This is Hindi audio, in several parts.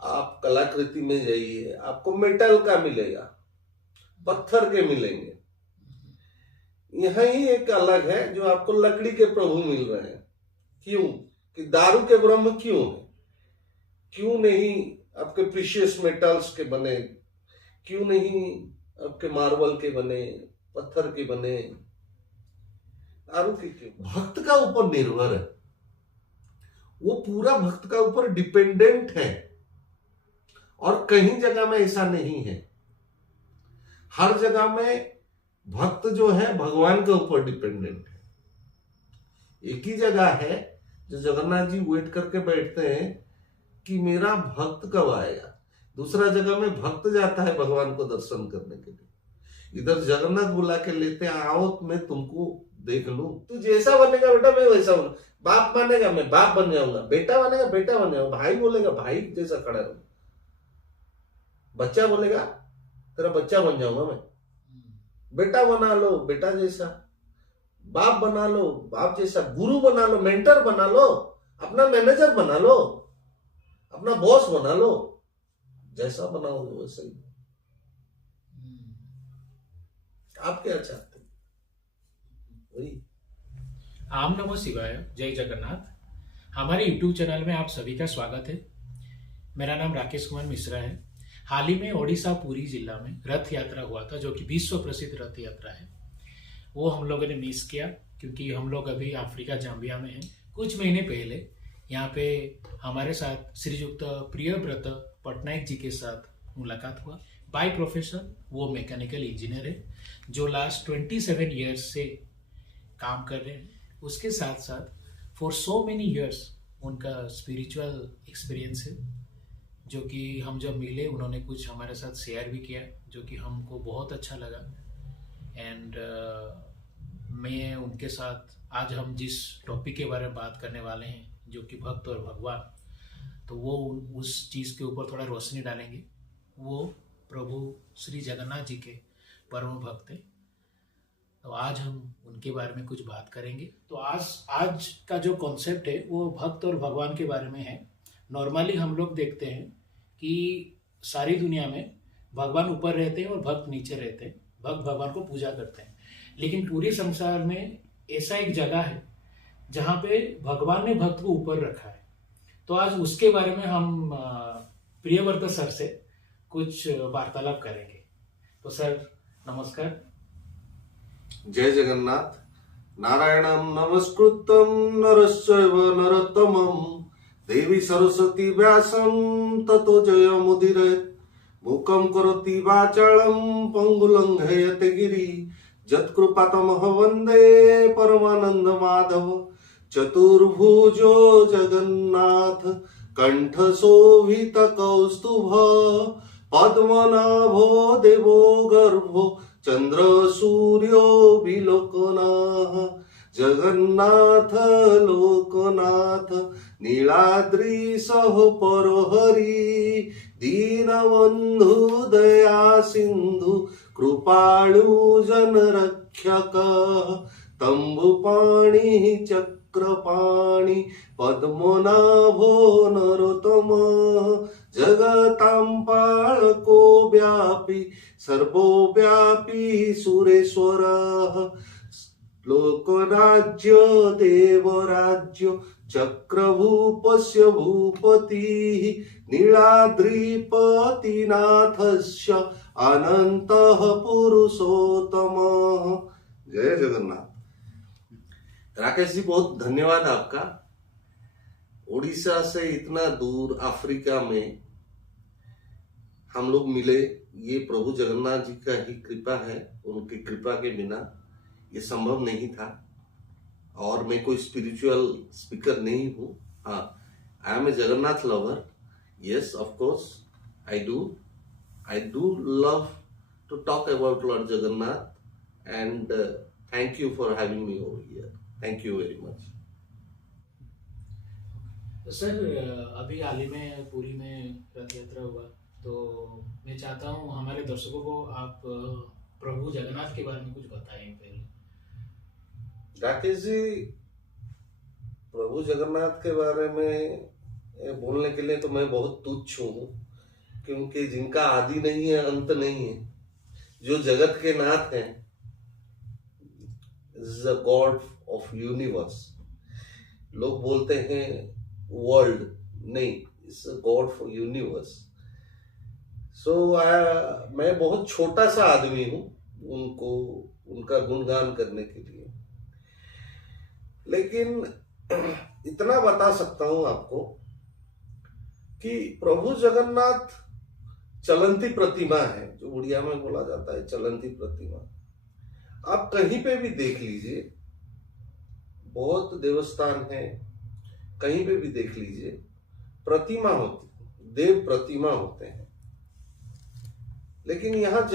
आप कलाकृति में जाइए, आपको मेटल का मिलेगा, पत्थर के मिलेंगे। यहाँ ही एक अलग है जो आपको लकड़ी के प्रभु मिल रहे हैं। क्यों? कि दारू के ब्रह्म क्यों है? क्यों नहीं आपके प्रीशियस मेटल्स के बने? क्यों नहीं आपके मार्बल के बने, पत्थर के बने? दारू के क्यों? भक्त का ऊपर निर्भर है, वो पूरा भक्त का ऊपर डिपेंडेंट है। और कहीं जगह में ऐसा नहीं है। हर जगह में भक्त जो है भगवान के ऊपर डिपेंडेंट है। एक ही जगह है जो जगन्नाथ जी वेट करके बैठते हैं कि मेरा भक्त कब आएगा। दूसरा जगह में भक्त जाता है भगवान को दर्शन करने के लिए। इधर जगन्नाथ बुला के लेते हैं, आओ मैं तुमको देख लूं। तू जैसा बनेगा बेटा मैं वैसा बनूं। बाप मानेगा मैं बाप बन जाऊंगा, बेटा बनेगा बेटा बन जाऊंगा, भाई बोलेगा भाई जैसा खड़ा रहूंगा, बच्चा बोलेगा तेरा बच्चा बन जाऊंगा मैं। बेटा बना लो बेटा जैसा, बाप बना लो बाप जैसा, गुरु बना लो, मेंटर बना लो, अपना मैनेजर बना लो, अपना बॉस बना लो, जैसा बनाओगे वैसा ही। आप क्या चाहते हैं? वही। आम नमो शिवाय, जय जगन्नाथ। हमारे YouTube चैनल में आप सभी का स्वागत है। मेरा नाम राकेश कुमार मिश्रा है। हाल ही में ओडिशा पुरी जिला में रथ यात्रा हुआ था, जो कि विश्व प्रसिद्ध रथ यात्रा है। वो हम लोगों ने मिस किया क्योंकि हम लोग अभी अफ्रीका जाम्बिया में हैं। कुछ महीने पहले यहाँ पे हमारे साथ श्रीयुक्त प्रियव्रत पटनायक जी के साथ मुलाकात हुआ। बाय प्रोफेशन वो मैकेनिकल इंजीनियर है जो लास्ट 27 ईयर्स से काम कर रहे हैं। उसके साथ साथ फॉर सो मेनी ईयर्स उनका स्पिरिचुअल एक्सपीरियंस है, जो कि हम जब मिले उन्होंने कुछ हमारे साथ शेयर भी किया, जो कि हमको बहुत अच्छा लगा। एंड मैं उनके साथ आज हम जिस टॉपिक के बारे में बात करने वाले हैं, जो कि भक्त और भगवान, तो वो उस चीज़ के ऊपर थोड़ा रोशनी डालेंगे। वो प्रभु श्री जगन्नाथ जी के परम भक्त हैं, तो आज हम उनके बारे में कुछ बात करेंगे। तो आज का जो कॉन्सेप्ट है वो भक्त और भगवान के बारे में है। नॉर्मली हम लोग देखते हैं कि सारी दुनिया में भगवान ऊपर रहते हैं और भक्त नीचे रहते हैं, भक्त भगवान को पूजा करते हैं। लेकिन पूरे संसार में ऐसा एक जगह है जहाँ पे भगवान ने भक्त को ऊपर रखा है। तो आज उसके बारे में हम प्रियव्रत सर से कुछ वार्तालाप करेंगे। तो सर नमस्कार। जय जगन्नाथ। नारायणं नमस्कृतं नरश्चैव नरोत्तमं देवी सरस्वती व्यासं ततो जयमुदीरयेत्। मूकं करोति वाचालं पंगुलंघयते गिरि यत्कृपातमः वन्दे परमानंद माधव। चतुर्भुजो जगन्नाथ कंठशोभित कौस्तुभ पद्मनाभो देवो गर्भो चंद्र सूर्यो विलोकनाः। जगन्नाथ लोकनाथ नीलाद्रि सह परोहरि दीनबंधु दया सिंधु कृपाळु जन रक्षक। तंबुपाणि चक्रपाणि पद्मनाभो नरोत्तम। जगतां पालको व्यापी सर्वव्यापी सुरेश्वरः। लोकराज्य देवराज्य चक्रभूपस्य भूपतिः नीलाद्रिपतिनाथस्य अनन्तः पुरुषोत्तमः। जय जगन्नाथ। राकेश जी बहुत धन्यवाद आपका। उड़ीसा से इतना दूर अफ्रीका में हम लोग मिले, ये प्रभु जगन्नाथ जी का ही कृपा है। उनकी कृपा के बिना ये संभव नहीं था। और मैं कोई स्पिरिचुअल स्पीकर नहीं हूँ। हाँ, I am a Jagannath lover. Yes, of course I do love to talk about lord Jagannath and thank you for having me over here. Thank you very much. तो सर अभी हाल ही में पुरी में रथ यात्रा हुआ, तो मैं चाहता हूँ हमारे दर्शकों को आप प्रभु जगन्नाथ के बारे में कुछ बताएं पहले। राकेश जी, प्रभु जगन्नाथ के बारे में ये बोलने के लिए तो मैं बहुत तुच्छ हूँ, क्योंकि जिनका आदि नहीं है अंत नहीं है, जो जगत के नाथ हैं, is the god of universe. लोग बोलते हैं वर्ल्ड, नहीं, it's a god for universe. So मैं बहुत छोटा सा आदमी हूँ उनको उनका गुणगान करने के लिए, लेकिन इतना बता सकता हूं आपको कि प्रभु जगन्नाथ चलंती प्रतिमा है, जो उड़िया में बोला जाता है चलंती प्रतिमा। आप कहीं पे भी देख लीजिए, बहुत देवस्थान है, कहीं पे भी देख लीजिए, प्रतिमा होती, देव प्रतिमा होते हैं। लेकिन यहाँ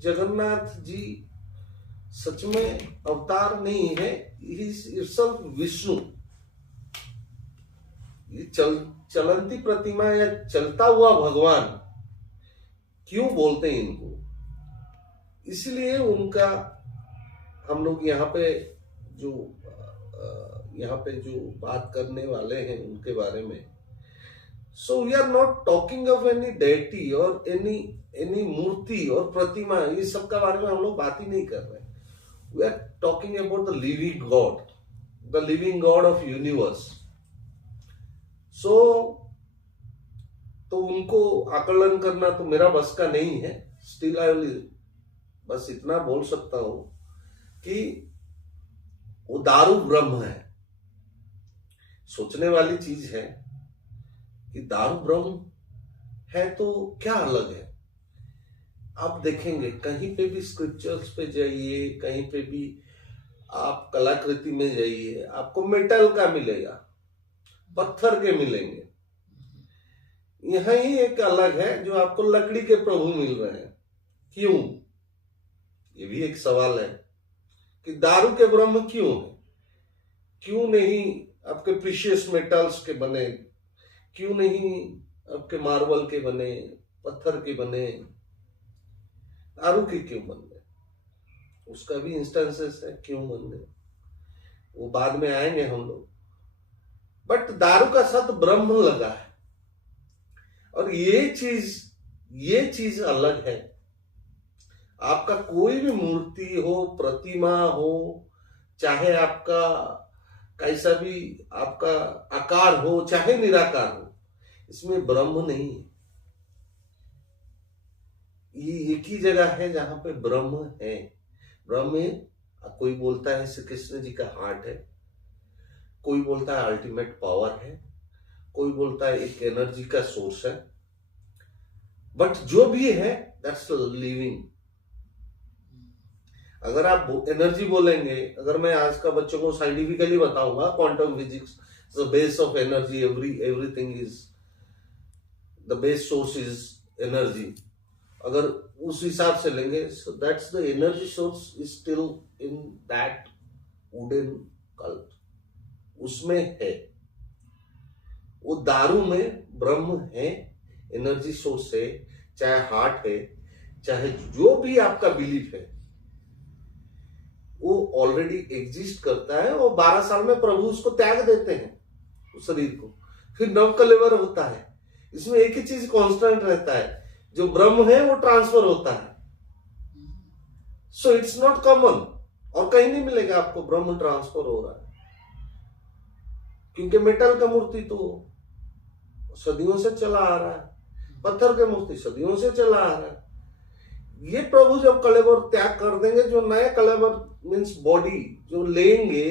जगन्नाथ जी सच में अवतार नहीं है, इटसेल्फ विष्णु। ये चलंती प्रतिमा या चलता हुआ भगवान क्यों बोलते हैं इनको? इसलिए उनका हम लोग यहाँ पे जो बात करने वाले हैं उनके बारे में, so we are not talking of any deity और एनी मूर्ति और प्रतिमा, ये सब का बारे में हम लोग बात ही नहीं कर रहे। We are talking about the living god of universe. So तो उनको आकलन करना तो मेरा बस का नहीं है। स्टिल आई विल बस इतना बोल सकता हूं कि वो दारू ब्रह्म है। सोचने वाली चीज है कि दारू ब्रह्म है तो क्या अलग है। आप देखेंगे कहीं पे भी स्क्रिप्चर्स पे जाइए, कहीं पे भी आप कलाकृति में जाइए, आपको मेटल का मिलेगा, पत्थर के मिलेंगे। यहां ही एक अलग है जो आपको लकड़ी के प्रभु मिल रहे हैं। क्यों? ये भी एक सवाल है कि दारू के ब्रह्म क्यों है? क्यों नहीं आपके प्रीशियस मेटल्स के बने? क्यों नहीं आपके मार्बल के बने, पत्थर के बने? दारू के क्यों बन गए? उसका भी इंस्टेंसेस है क्यों बन गए, वो बाद में आएंगे हम लोग। बट दारू का साथ ब्रह्म लगा है, और ये चीज अलग है। आपका कोई भी मूर्ति हो, प्रतिमा हो, चाहे आपका कैसा भी आपका आकार हो, चाहे निराकार हो, इसमें ब्रह्म नहीं है। ये एक ही जगह है जहां पे ब्रह्म है। ब्रह्म कोई बोलता है श्री कृष्ण जी का हार्ट है, कोई बोलता है अल्टीमेट पावर है, कोई बोलता है एक एनर्जी का सोर्स है। बट जो भी है दैट्स लिविंग। अगर आप एनर्जी बोलेंगे, अगर मैं आज का बच्चों को साइंटिफिकली बताऊंगा, quantum physics the base of energy, everything is the base source is energy. अगर उस हिसाब से लेंगे, so that's the energy source is still in that wooden कल्प, उसमें है। वो दारू में ब्रह्म है, एनर्जी सोर्स है, चाहे हार्ट है, चाहे जो भी आपका बिलीफ है, वो ऑलरेडी एग्जिस्ट करता है। और 12 साल में प्रभु उसको त्याग देते हैं उस शरीर को, फिर नव कलेवर होता है। इसमें एक ही चीज कांस्टेंट रहता है, जो ब्रह्म है वो ट्रांसफर होता है। सो इट्स नॉट कॉमन, और कहीं नहीं मिलेगा आपको ब्रह्म ट्रांसफर हो रहा है, क्योंकि मेटल का मूर्ति तो सदियों से चला आ रहा है, पत्थर के मूर्ति सदियों से चला आ रहा है। ये प्रभु जब कलेवर त्याग कर देंगे, जो नया कलेवर मीन्स बॉडी जो लेंगे,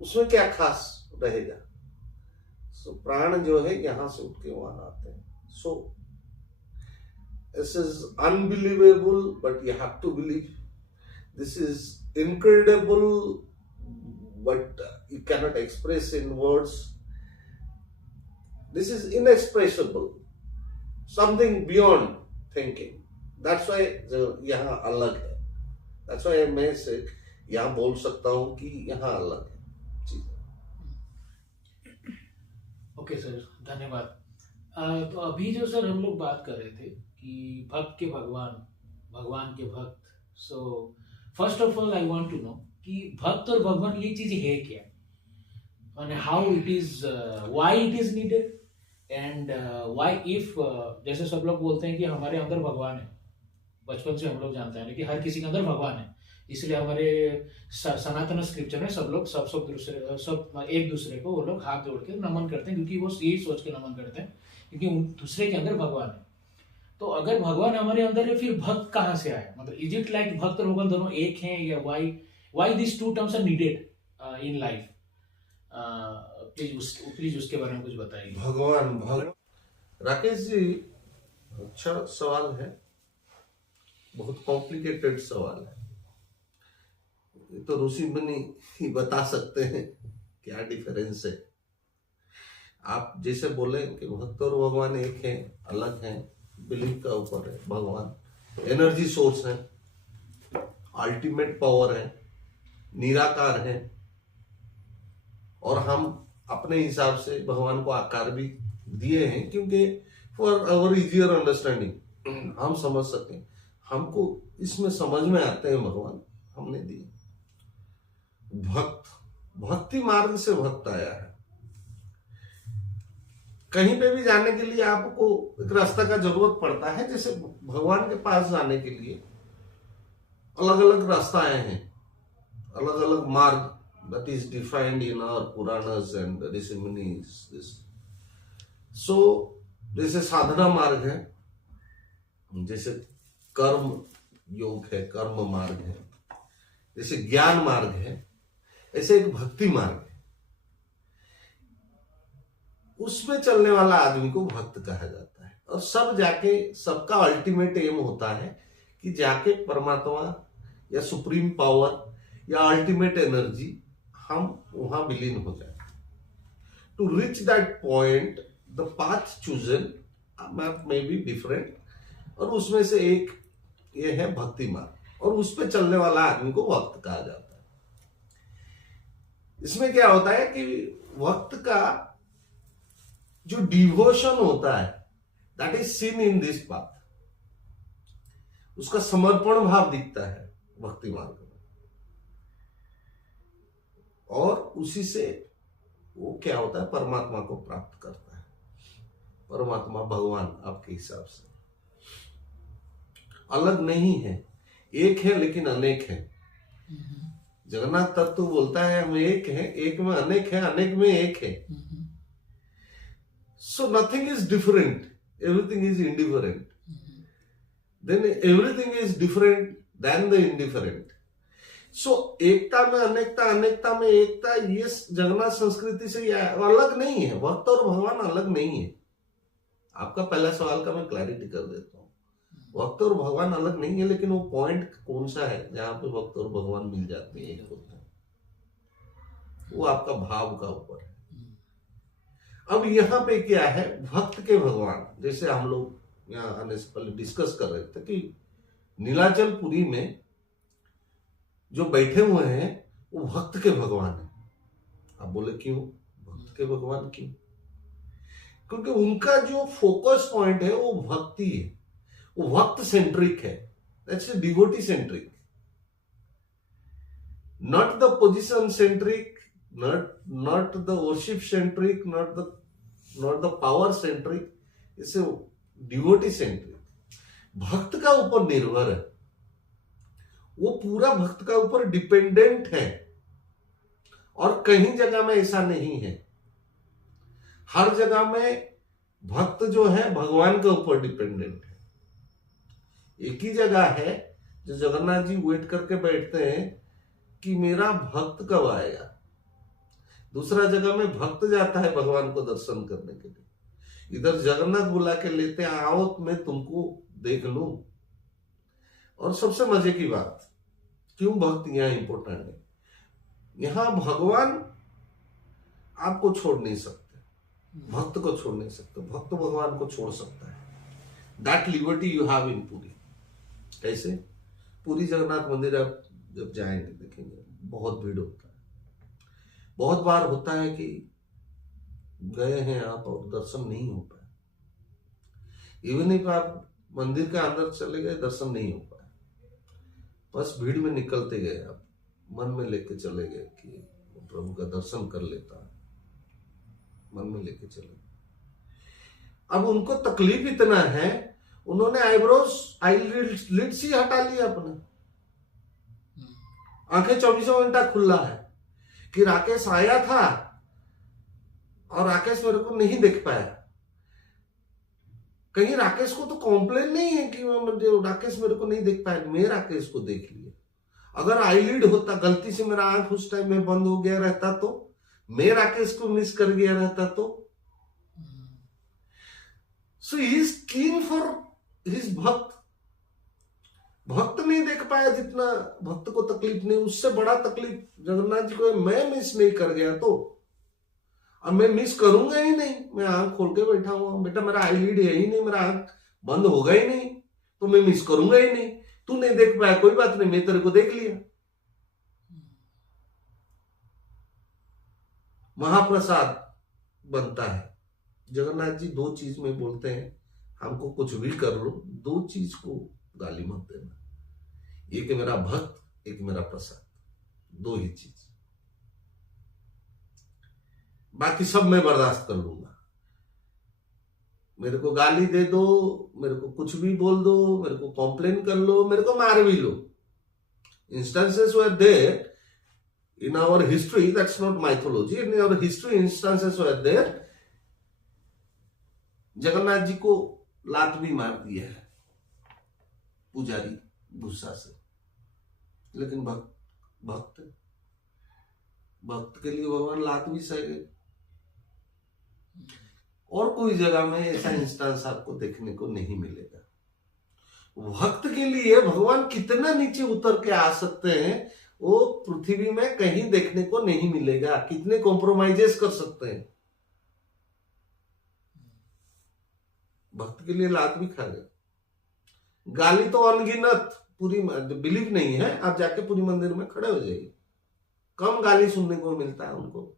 उसमें क्या खास रहेगा? सो प्राण जो है यहां से उठ के वहां आते हैं। So this is unbelievable, but you have to believe. This is incredible, but you cannot express in words. This is inexpressible, something beyond thinking. That's why यहाँ अलग है। That's why मैं से यहाँ बोल सकता हूँ कि यहाँ अलग है चीजें। ओके सर, धन्यवाद। तो अभी जो सर हम लोग बात कर रहे थे कि भक्त के भगवान, भगवान के भक्त। So first of all I want to know कि भक्त और भगवान ये चीज है क्या? and how it is, why it is needed, and why if, जैसे सब लोग बोलते हैं कि हमारे अंदर भगवान है, बचपन से हम लोग जानते हैं कि हर किसी के अंदर भगवान है, इसलिए हमारे सनातन स्क्रिप्चर में सब लोग सब एक दूसरे को वो लोग हाथ जोड़ के नमन करते हैं, क्योंकि वो यही सोच के नमन करते हैं क्योंकि उन दूसरे के अंदर भगवान है। तो अगर भगवान हमारे अंदर है, फिर भक्त कहाँ से आया? मतलब इज इट लाइक भक्त और भगवान दोनों एक हैं, या why this two terms are needed in life? Please उसके बारे में कुछ बताइए। भगवान राकेश जी, अच्छा सवाल है, बहुत कॉम्प्लिकेटेड सवाल है। ये तो ऋषि मुनि ही बता सकते हैं क्या डिफरेंस है। आप जैसे बोले कि भक्त और भगवान एक है, अलग है, बिलीफ का ऊपर है। भगवान एनर्जी सोर्स है, अल्टीमेट पावर है, निराकार है, और हम अपने हिसाब से भगवान को आकार भी दिए हैं, क्योंकि फॉर आवर इजियर अंडरस्टैंडिंग, हम समझ सकें, हमको इसमें समझ में आते हैं भगवान, हमने दिए। भक्ति मार्ग से भक्त आया है। कहीं पे भी जाने के लिए आपको एक रास्ता का जरूरत पड़ता है। जैसे भगवान के पास जाने के लिए अलग अलग रास्ताएं हैं, अलग अलग मार्ग, that is defined in our Puranas and Rishi Munis. So जैसे साधना मार्ग है, जैसे कर्म योग है, कर्म मार्ग है, जैसे ज्ञान मार्ग है, ऐसे एक भक्ति मार्ग है। उसमें चलने वाला आदमी को भक्त कहा जाता है। और सब जाके, सबका अल्टीमेट एम होता है कि जाके परमात्मा या सुप्रीम पावर या अल्टीमेट एनर्जी, हम वहां विलीन हो जाए। To reach that point the path chosen may be different, और उसमें से एक ये है भक्ति मार्ग, और उस पर चलने वाला आदमी को भक्त कहा जाता है। इसमें क्या होता है कि भक्त का जो डिवोशन होता है, that is seen in this path, उसका समर्पण भाव दिखता है भक्ति मार्ग में, और उसी से वो क्या होता है, परमात्मा को प्राप्त करता है। परमात्मा भगवान आपके हिसाब से अलग नहीं है, एक है लेकिन अनेक है। जगन्नाथ तत्व बोलता है हम एक हैं, एक में अनेक है, अनेक में एक है। So nothing is different, everything is indifferent. Then everything is different then the indifferent. So एकता में अनेकता, अनेकता में एकता, ये जगन्नाथ संस्कृति से अलग नहीं है। भक्त और भगवान अलग नहीं है। आपका पहला सवाल का मैं क्लैरिटी कर देता हूँ। भक्त और भगवान अलग नहीं है, लेकिन वो पॉइंट कौन सा है जहां पे भक्त और भगवान मिल जाते हैं, एक होते हैं, वो आपका भाव का ऊपर है। अब यहाँ पे क्या है, भक्त के भगवान, जैसे हम लोग यहाँ आने से पहले डिस्कस कर रहे थे कि नीलाचलपुरी में जो बैठे हुए हैं वो भक्त के भगवान है। आप बोले क्यों भक्त के भगवान, क्यों? क्योंकि उनका जो फोकस पॉइंट है वो भक्ति है, वो भक्त सेंट्रिक है, that's devotee centric, not the position centric, not the worship centric, not the power centric, इसे डिवोटी सेंट्रिक। भक्त का ऊपर निर्भर है, वो पूरा भक्त का ऊपर डिपेंडेंट है, और कहीं जगह में ऐसा नहीं है। हर जगह में भक्त जो है भगवान के ऊपर डिपेंडेंट है। एक ही जगह है जो जगन्नाथ जी वेट करके बैठते हैं कि मेरा भक्त कब आएगा। दूसरा जगह में भक्त जाता है भगवान को दर्शन करने के लिए। इधर जगन्नाथ बुला के लेते हैं, आओ मैं तुमको देख लूं। और सबसे मजे की बात, क्यों भक्त यहां इंपॉर्टेंट है, यहां भगवान आपको छोड़ नहीं सकते, भक्त को छोड़ नहीं सकते, भक्त भगवान को छोड़ सकता है। That liberty you have in Puri. कैसे? पुरी जगन्नाथ मंदिर आप जब जाएंगे देखेंगे बहुत भीड़ होता है। बहुत बार होता है कि गए हैं आप और दर्शन नहीं हो पाए, इवन इफ आप मंदिर के अंदर चले गए दर्शन नहीं हो पाए, बस भीड़ में निकलते गए, आप मन में लेके चले गए कि प्रभु का दर्शन कर लेता, मन में लेके चलेंगे। अब उनको तकलीफ इतना है, उन्होंने आईलिड्स ही हटा लिया अपने, आंखें 24 घंटा खुला है कि राकेश आया था और राकेश मेरे को नहीं देख पाया। कहीं राकेश को तो कॉम्प्लेन नहीं है कि राकेश मेरे को नहीं देख पाया, मैं राकेश को देख लिया। अगर आईलिड होता, गलती से मेरा आंख उस टाइम में बंद हो गया रहता तो, मैं राकेश को मिस कर गया रहता तो। So he is keen for his bhakt. भक्त नहीं देख पाया जितना भक्त को तकलीफ नहीं, उससे बड़ा तकलीफ जगन्नाथ जी को मैं मिस नहीं कर गया तो। अब मैं मिस करूंगा ही नहीं, मैं आंख खोल के बैठा हुआ हूं, बेटा मेरा आईलिड है ही नहीं, मेरा आंख बंद होगा ही नहीं, तो मैं मिस करूंगा ही नहीं। तू नहीं देख पाया कोई बात नहीं, मैं तेरे को देख लिया। महाप्रसाद बनता है। जगन्नाथ जी 2 चीज में बोलते हैं, हमको कुछ भी कर लो, 2 चीज को गाली मत देना, एक मेरा भक्त, एक मेरा प्रसाद, 2 ही चीज, बाकी सब मैं बर्दाश्त कर लूंगा। मेरे को गाली दे दो, मेरे को कुछ भी बोल दो, मेरे को कॉम्प्लेन कर लो, मेरे को मार भी लो। Instances were there in our history, that's not mythology, in our history instances were there। Jagannath ji को लात भी मार दिया है पुजारी गुस्सा से, लेकिन भक्त के लिए भगवान लात भी सह गए। और कोई जगह में ऐसा इंस्टेंस आपको देखने को नहीं मिलेगा। भक्त के लिए भगवान कितना नीचे उतर के आ सकते हैं वो पृथ्वी में कहीं देखने को नहीं मिलेगा। कितने कॉम्प्रोमाइजेस कर सकते हैं। भक्त के लिए लात भी खा गए, गाली तो अनगिनत, पूरी बिलीव नहीं है, आप जाके पूरी मंदिर में खड़े हो जाइए, कम गाली सुनने को मिलता है उनको।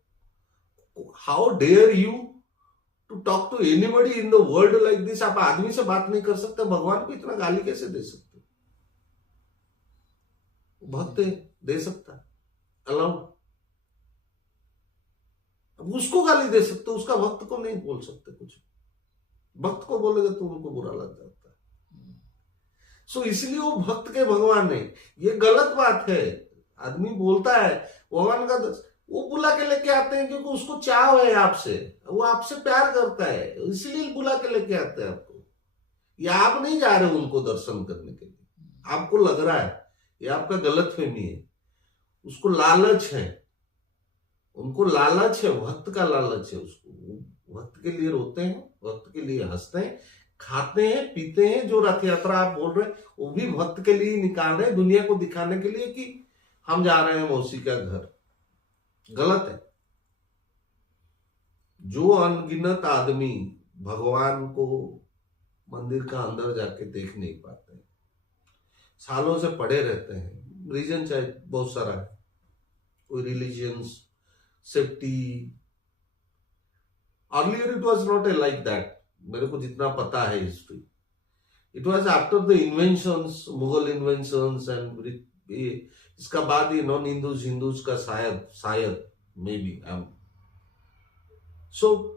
How dare you to talk to anybody in the world like this. आप आदमी से बात नहीं कर सकते, भगवान को इतना गाली कैसे दे सकते? भक्त दे सकता, अलाउड। अब उसको गाली दे सकते, उसका भक्त को नहीं बोल सकते कुछ। भक्त को बोलेगा तो उनको बुरा लग जाता है। सो इसलिए वो भक्त के भगवान है। ये गलत बात है। आदमी बोलता है भगवान का, वो बुला के लेके आते हैं क्योंकि उसको चाव है आपसे, वो आपसे प्यार करता है, इसलिए बुला के लेके आते हैं आपको। या आप नहीं जा रहे उनको दर्शन करने के लिए, आपको लग रहा है, ये आपका गलत फहमी है। उसको लालच है, उनको लालच है, भक्त का लालच है उसको। भक्त के लिए रोते हैं, भक्त के लिए हंसते हैं, खाते हैं, पीते हैं। जो रथ यात्रा आप बोल रहे हैं वो भी भक्त के लिए निकाल रहे हैं, दुनिया को दिखाने के लिए कि हम जा रहे हैं मौसी का घर। गलत है। जो अनगिनत आदमी भगवान को मंदिर का अंदर जाके देख नहीं पाते, सालों से पड़े रहते हैं, रीजन चाहे बहुत सारा है, कोई religions, safety. Earlier it was not a like that, मेरे को जितना पता है history. It was after the inventions, Mughal inventions and इसका बाद ये नॉन हिंदूज का शायद मे बी सो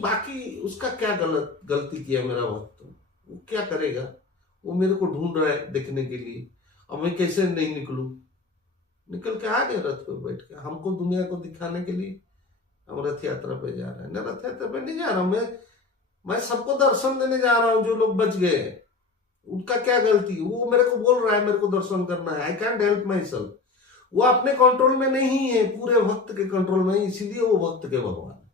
बाकी उसका क्या गलती किया मेरा भक्त? वो क्या करेगा? वो मेरे को ढूंढ रहा है देखने के लिए। अब मैं कैसे नहीं निकलूं? निकल के आ गए रथ पे बैठ के। हमको दुनिया को दिखाने के लिए हम रथ यात्रा पे जा रहे हैं ना। रथ यात्रा पे नहीं जा रहा हूं मैं सबको दर्शन देने जा रहा हूं। जो लोग बच गए उनका क्या गलती? वो मेरे को बोल रहा है मेरे को दर्शन करना है। I can't help my self. वो अपने कंट्रोल में नहीं है, पूरे भक्त के कंट्रोल में, इसीलिए वो भक्त के भगवान है।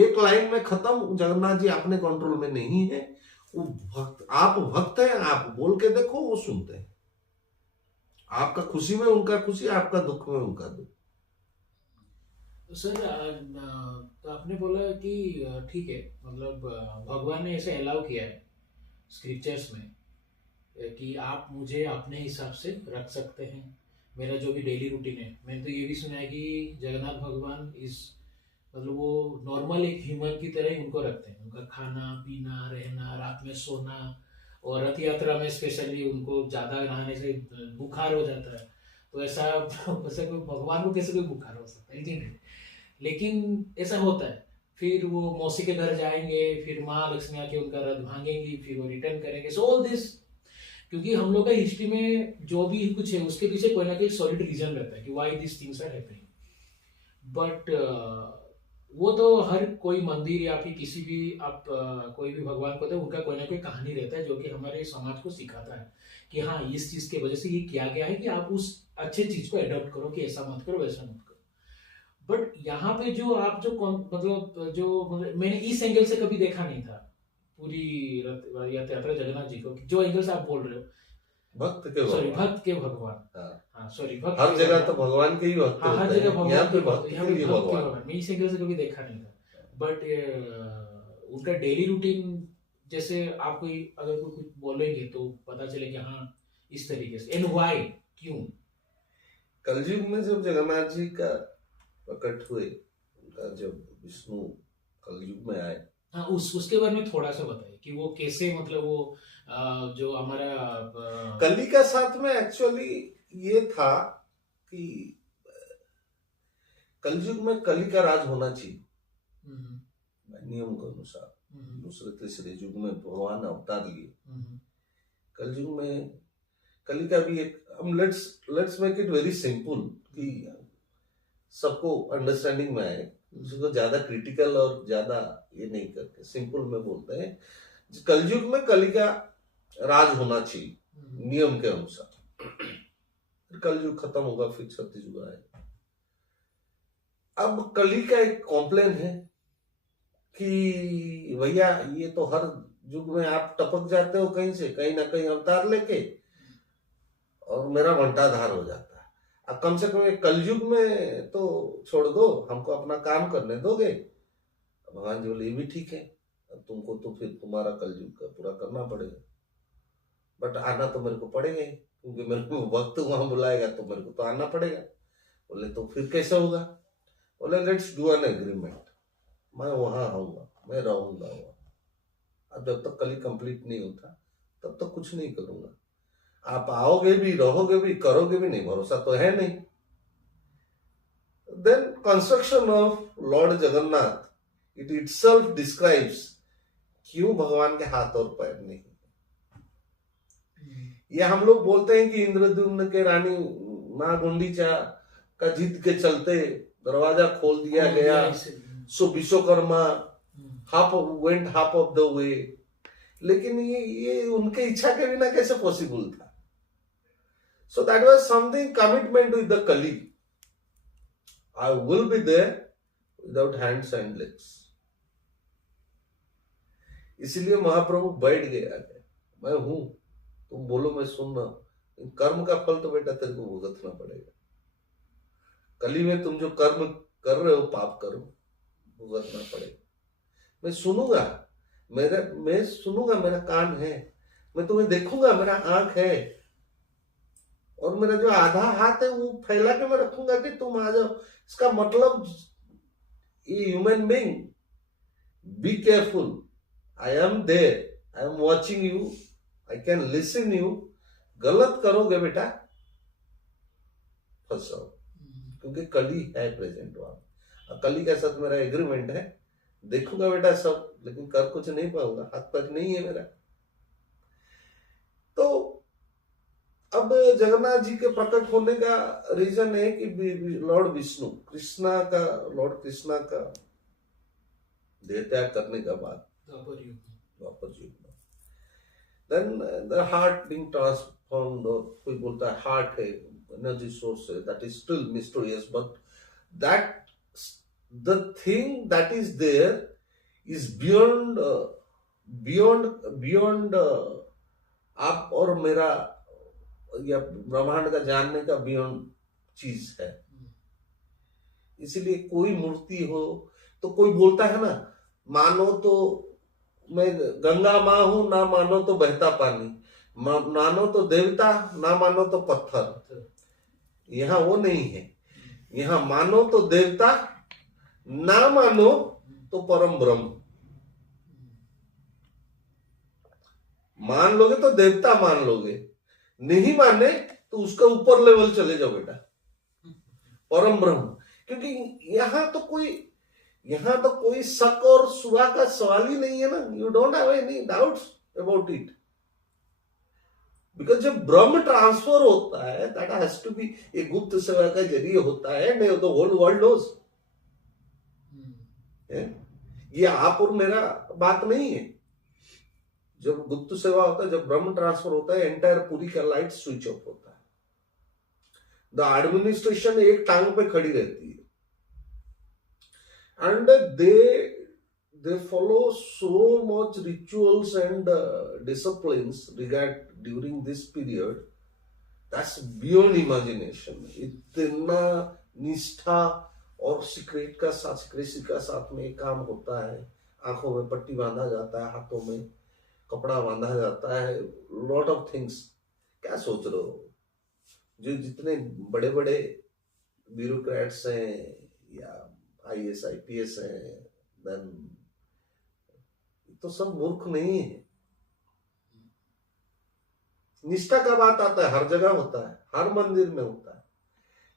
एक लाइन में खत्म। जगन्नाथ जी अपने कंट्रोल में नहीं है, वो भक्त। आप भक्त हैं, आप बोल के देखो, वो सुनते हैं। आपका खुशी में उनका खुशी, आपका दुख में उनका दुख। तो सर आपने बोला कि ठीक है, मतलब भगवान ने ऐसे अलाउ किया है स्क्रिप्चर्स में कि आप मुझे अपने हिसाब से रख सकते हैं, मेरा जो भी डेली रूटीन है। मैंने तो ये भी सुना है कि जगन्नाथ भगवान मतलब वो नॉर्मल एक ह्यूमन की तरह ही उनको रखते हैं। उनका खाना पीना, रहना, रात में सोना, और रथ यात्रा में स्पेशली उनको ज्यादा नहाने से बुखार हो जाता है। तो ऐसा कोई भगवान को कैसे कोई बुखार हो सकता है? लेकिन ऐसा होता है, फिर वो मौसी के घर जाएंगे, फिर माँ लक्ष्मी आके उनका रथ भांगेंगी, फिर वो रिटर्न करेंगे। सो ऑल दिस, क्योंकि हम लोग का हिस्ट्री में जो भी कुछ है उसके पीछे कोई ना कोई सॉलिड रीजन रहता है कि why this things are happening. But वो तो हर कोई मंदिर या फिर किसी भी आप कोई भी भगवान को, तो उनका कोई ना कोई कहानी रहता है जो कि हमारे समाज को सिखाता है कि हाँ इस चीज की वजह से ये किया गया है, कि आप उस अच्छे चीज को अडॉप्ट करो, कि ऐसा मत करो वैसा मत करो। बट यहाँ पे जो आप जो मैंने इस एंगल से कभी देखा नहीं था पूरी रथ यात्रा जगन्नाथ जी को, जो एंगल से आप बोल रहे हो, भक्त के सॉरी भगवान। भक्त के भगवान। हाँ, हाँ सॉरी, भक्त हर के जगह तो भगवान। भगवान के ही भक्त हाँ हर होते जगह हैं, भगवान यहाँ के पे भक्त, भक्त यहाँ के पे लिए भक्त के भगवान। भगवान, मैं इस एंगल से कभी देखा नहीं था। बट उनका डेली रूटीन, जैसे आप कोई अगर कोई कुछ बोलेंगे तो पता चले कि हाँ इस तरीके से, एंड व्हाई, क्यों। कलयुग में जब जगन्नाथ जी का प्रकट हुए, उनका जब विष्णु कलयुग में आए, हाँ उसके बारे में थोड़ा सा बताइए कि वो कैसे, मतलब वो जो हमारा कली का साथ में एक्चुअली ये था कि कलयुग में कली का राज होना चाहिए नियम के अनुसार। दूसरे तीसरे युग में भगवान अवतार लिए, कलयुग में कली का भी एक, हम let's make it very simple कि सबको अंडरस्टैंडिंग में आए, उसको ज्यादा क्रिटिकल और ज्यादा ये नहीं करके सिंपल में बोलते हैं। कलयुग में कली का राज होना चाहिए नियम के अनुसार। फिर कलयुग खत्म होगा, फिर सत्ययुग आएगा। अब कली का एक कॉम्प्लेन है कि भैया ये तो हर युग में आप टपक जाते हो कहीं से कहीं ना कहीं अवतार लेके, और मेरा बंटाधार हो जाता है। अब कम से कम कलयुग में तो छोड़ दो, हमको अपना काम करने दोगे। भगवान जी बोले ये भी ठीक है, तुमको तो फिर तुम्हारा कलयुग का पूरा करना पड़ेगा, बट आना तो मेरे को पड़ेगा ही, क्योंकि मेरे को वक्त वहां बुलाएगा तो मेरे को तो आना पड़ेगा। बोले तो फिर कैसे होगा? बोले लेट्स डू एन एग्रीमेंट, मैं वहां आऊंगा, मैं रहूंगा वहां, अब जब तक कली कंप्लीट नहीं होता तब तक कुछ नहीं करूंगा। आप आओगे भी, रहोगे भी, करोगे भी नहीं, भरोसा तो है नहीं। Then construction of lord Jagannath it itself describes क्यों भगवान के हाथ और पैर नहीं। ये हम लोग बोलते हैं कि इंद्रद्युम्न के रानी मां गुंडीचा का जीत के चलते दरवाजा खोल दिया गया, so Vishwakarma half of the way. लेकिन ये उनके इच्छा के बिना कैसे पॉसिबल था? So that was something commitment with the कली। I will be there without hands and legs. इसीलिए महाप्रभु बैठ गया, मैं हूं, तुम बोलो मैं सुनना, कर्म का फल तो बेटा तेरे को भुगतना पड़ेगा। कली में तुम जो कर्म कर रहे हो, पाप करो, भुगतना पड़ेगा। मैं सुनूंगा, मैं सुनूंगा, मेरा कान है, मैं तुम्हें देखूंगा, मेरा आंख है, और मेरा जो आधा हाथ है वो फैला के मैं रखूंगा कि तुम आ जाओ। इसका मतलब ये human being, be careful, I am there, I am watching you, I can listen you. गलत करोगे बेटा फंस जाओ, क्योंकि कली है प्रेजेंट वहां। कली के साथ मेरा एग्रीमेंट है, देखूंगा बेटा सब, लेकिन कर कुछ नहीं पाऊंगा, हाथ पैर नहीं है मेरा। तो अब जगन्नाथ जी के प्रकट होने का रीजन है कि लॉर्ड विष्णु लॉर्ड कृष्णा का देह त्याग करने का बाद द्वापर युग में then the heart being transformed, और कोई बोलता है हार्ट है एनर्जी सोर्स है, that is still mysterious, but that the thing that is there is beyond आप और मेरा या ब्रह्मांड का जानने का बियॉन्ड चीज है। इसीलिए कोई मूर्ति हो तो कोई बोलता है ना, मानो तो मैं गंगा माँ हूं, ना मानो तो बहता पानी, मानो तो देवता, ना मानो तो पत्थर। यहाँ वो नहीं है, यहाँ मानो तो देवता, ना मानो तो परम ब्रह्म। मान लोगे तो देवता मान लोगे, नहीं माने तो उसका ऊपर लेवल चले जाओ बेटा, परम ब्रह्म। क्योंकि यहाँ तो कोई शक और सुबह का सवाल ही नहीं है ना. You don't have any doubts about it. Because जब ब्रह्म ट्रांसफर होता है दैट हैज टू बी एक गुप्त सेवा का जरिए होता है. नहीं द होल वर्ल्ड नोज. ये आप और मेरा बात नहीं है. जब गुप्त सेवा होता है, जब ब्रह्म ट्रांसफर होता है, एंटायर पूरी का लाइट स्विच ऑफ होता है. द एडमिनिस्ट्रेशन एक टांग पे खड़ी रहती है. And they follow so much rituals and disciplines during this period. That's beyond imagination. इतना निष्ठा और सीक्रेट का साथ में काम होता है. आंखों में पट्टी बांधा जाता है, हाथों में कपड़ा बांधा जाता है. Lot of things. क्या सोच रहे हो? जो जितने बड़े बड़े ब्यूरोक्रेट्स हैं या IAS IPS हैं, देन तो सब मूर्ख नहीं है. निष्ठा का बात आता है, हर जगह होता है, हर मंदिर में होता है.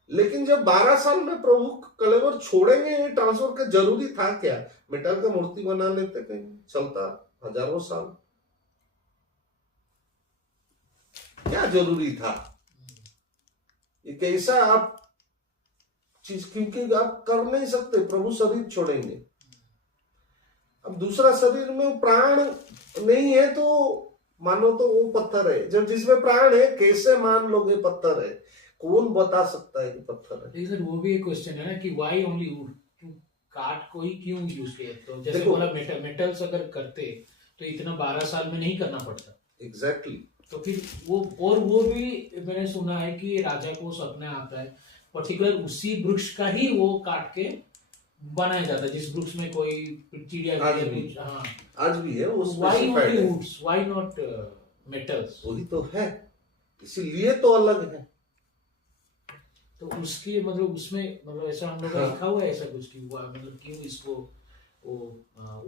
लेकिन जब 12 साल में प्रभु कलेवर छोड़ेंगे, ये ट्रांसफर का जरूरी था क्या? मेटल का मूर्ति बना लेते, कहीं चलता हजारों साल. क्या जरूरी था? ये कैसा आप चीज, क्योंकि आप कर नहीं सकते. प्रभु शरीर छोड़ेंगे. अब दूसरा शरीर में प्राण नहीं है तो मानो तो वो पत्थर है. जब जिसमें प्राण है कैसे मान लोगे पत्थर है? कौन बता सकता है कि पत्थर है? सर वो भी एक क्वेश्चन है ना कि व्हाई ओनली वुड, काट को ही क्यों यूज किया? तो जैसे बोला मेटल्स अगर करते तो इतना 12 साल में नहीं करना पड़ता. एग्जैक्टली. तो फिर वो भी मैंने सुना है कि राजा को सपना आता है, पर्टिकुलर उसी वृक्ष का ही वो काट के बनाया जाता है जिस वृक्ष में कोई चिड़िया. आज भी है. Why only woods, why not metals? वही तो है, इसीलिए तो अलग है. तो उसके मतलब उसमें मतलब ऐसा हम लोग का लिखा हुआ है ऐसा कुछ कि हुआ, मतलब क्यों इसको वो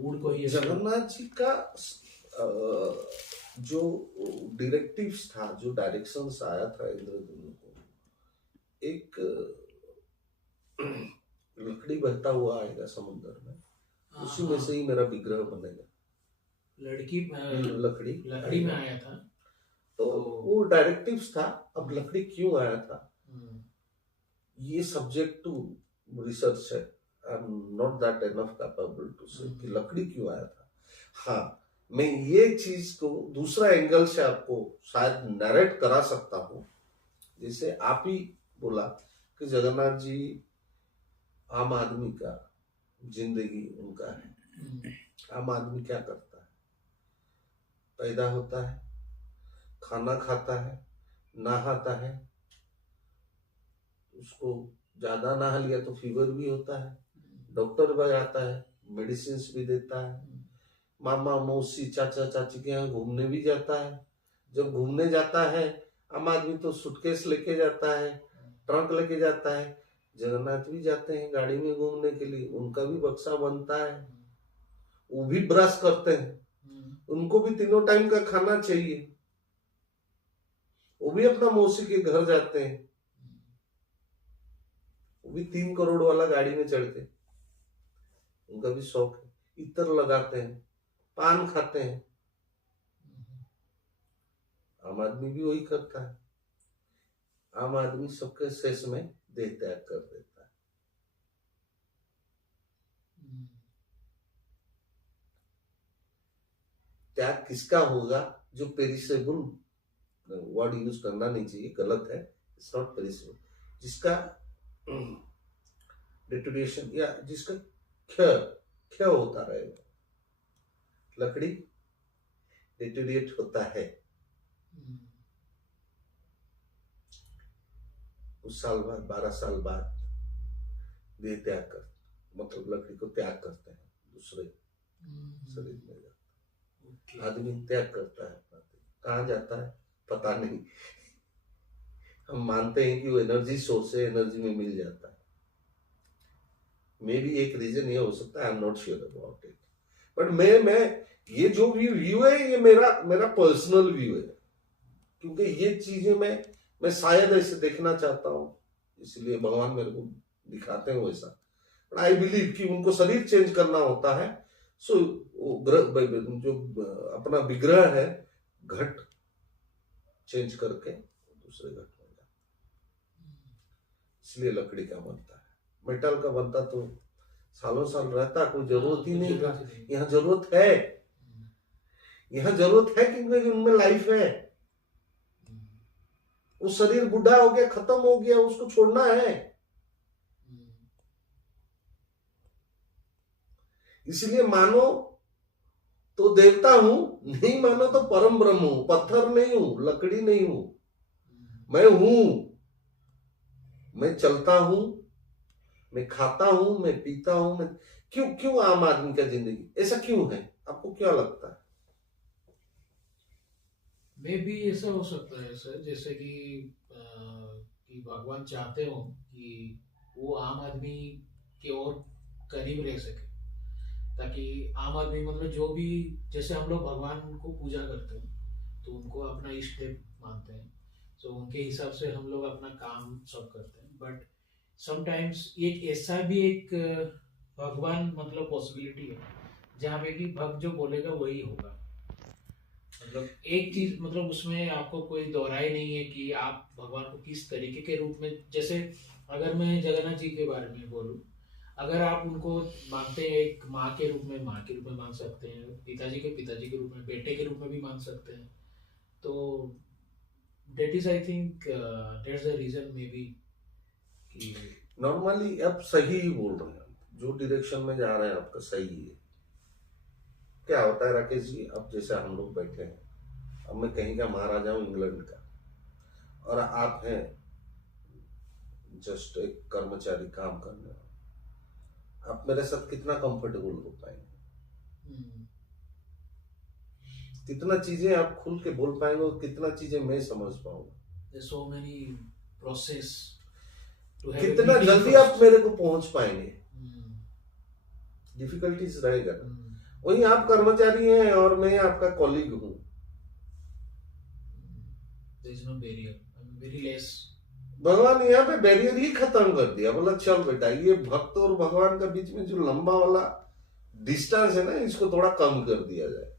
वुड को ही? जगन्नाथ जी का जो डायरेक्टिव्स था, जो डायरेक्शंस आया था इंद्रधनु को, एक लकड़ी बहता हुआ आएगा समुद्र में, उसी में से ही मेरा विग्रह बनेगा. लकड़ी में आया था. तो वो डायरेक्टिव्स था. अब लकड़ी क्यों आया था, ये सब्जेक्ट टू रिसर्च है. I am not that enough capable to say कि लकड़ी क्यों आया था. हाँ, मैं ये चीज को दूसरा एंगल से आपको शायद नरेट करा सकता हूं. जैसे आप ही बोला कि जगन्नाथ जी आम आदमी का जिंदगी उनका है. आम आदमी क्या करता है? पैदा होता है, खाना खाता है, नहाता है. उसको ज्यादा नहा लिया तो फीवर भी होता है. डॉक्टर भी आता है, मेडिसिन भी देता है. मामा मौसी चाचा चाची के यहाँ घूमने भी जाता है. जब घूमने जाता है आम आदमी तो सूटकेस लेके जाता है, ट्रंक लेके जाता है. जगन्नाथ भी जाते हैं गाड़ी में घूमने के लिए, उनका भी बक्सा बनता है. वो भी ब्रश करते हैं, उनको भी 3 टाइम का खाना चाहिए. वो भी अपना मौसी के घर जाते हैं, वो भी 3 करोड़ वाला गाड़ी में चढ़ते, उनका भी शौक है. इत्र लगाते हैं, पान खाते हैं. आम आदमी भी वही करता है. आम आदमी सबके शेष में देह त्याग कर देता है. त्याग किसका होगा? जो पेरिसेबल, वर्ड यूज करना नहीं चाहिए, गलत है. It's not perishable. जिसका डिटोरिएशन या जिसका क्षय होता रहेगा. लकड़ी डिटोरिएट होता है. कुछ साल बाद, 12 साल बाद देह त्याग कर, मतलब लकड़ी को त्याग करते हैं, दूसरे शरीर में जाता है. आदमी त्याग करता है, कहाँ जाता है पता नहीं. हम मानते हैं कि वो एनर्जी सोर्स है, एनर्जी में मिल जाता है. मे भी एक रीजन ये हो सकता है. I am not sure about it. But मैं ये जो भी व्यू है, ये मेरा पर्सनल व्यू है. क्योंकि ये चीजें मैं शायद ऐसे देखना चाहता हूँ, इसलिए भगवान मेरे को दिखाते हैं वैसा, बट आई बिलीव कि उनको शरीर चेंज करना होता है। सो जो अपना विग्रह है घट चेंज करके दूसरे घट में जाता, इसलिए लकड़ी का बनता है। मेटल का बनता तो सालों साल रहता, कोई जरूरत ही नहीं था। यहाँ जरूरत है, यहाँ जरूरत है क्योंकि उनमें लाइफ है। वो शरीर बुढ़ा हो गया, खत्म हो गया, उसको छोड़ना है। इसलिए मानो तो देवता हूं, नहीं मानो तो परम ब्रह्म हूं। पत्थर नहीं हूं, लकड़ी नहीं हूं, मैं हूं। मैं चलता हूं, मैं खाता हूं, मैं पीता हूं। मैं क्यों आम आदमी का जिंदगी ऐसा क्यों है? आपको क्या लगता है? मे भी ऐसा हो सकता है सर, जैसे कि भगवान चाहते हो कि वो आम आदमी के और करीब रह सके, ताकि आम आदमी मतलब जो भी, जैसे हम लोग भगवान को पूजा करते हैं तो उनको अपना इष्ट देव मानते हैं, तो उनके हिसाब से हम लोग अपना काम सब करते हैं। बट समटाइम्स एक ऐसा भी एक भगवान मतलब पॉसिबिलिटी है जहाँ पे कि भक्त जो बोलेगा वही होगा। मतलब एक चीज, मतलब उसमें आपको कोई दोहराई नहीं है कि आप भगवान को किस तरीके के रूप में, जैसे अगर मैं जगन्नाथ जी के बारे में बोलूं, अगर आप उनको मानते हैं एक माँ के रूप में, माँ के रूप में मान सकते हैं, पिताजी के रूप में, बेटे के रूप में भी मान सकते हैं। तो that is I think that's the reason may be कि नॉर्मली आप सही ही बोल रहे हैं, जो डायरेक्शन में जा रहे हैं आपका सही है। क्या होता है राकेश जी, अब जैसे हम लोग बैठे हैं, अब मैं कहीं का महाराजा हूं इंग्लैंड का, और आप हैं जस्ट एक कर्मचारी काम करने वाला, आप मेरे साथ कितना कंफर्टेबल हो पाएंगे? कितना चीजें आप खुल के बोल पाएंगे और कितना चीजें मैं समझ पाऊंगा? so many process to have कितना a meeting जल्दी first. आप मेरे को पहुंच पाएंगे? डिफिकल्टीज रहेगा ना। वही आप कर्मचारी हैं और मैं आपका कॉलीग हूं। There is no barrier, very less. भगवान ने यहाँ पे बैरियर ही खत्म कर दिया, बोला चल बेटा, ये भक्त और भगवान के बीच में जो लंबा वाला डिस्टेंस है ना, इसको थोड़ा कम कर दिया जाए,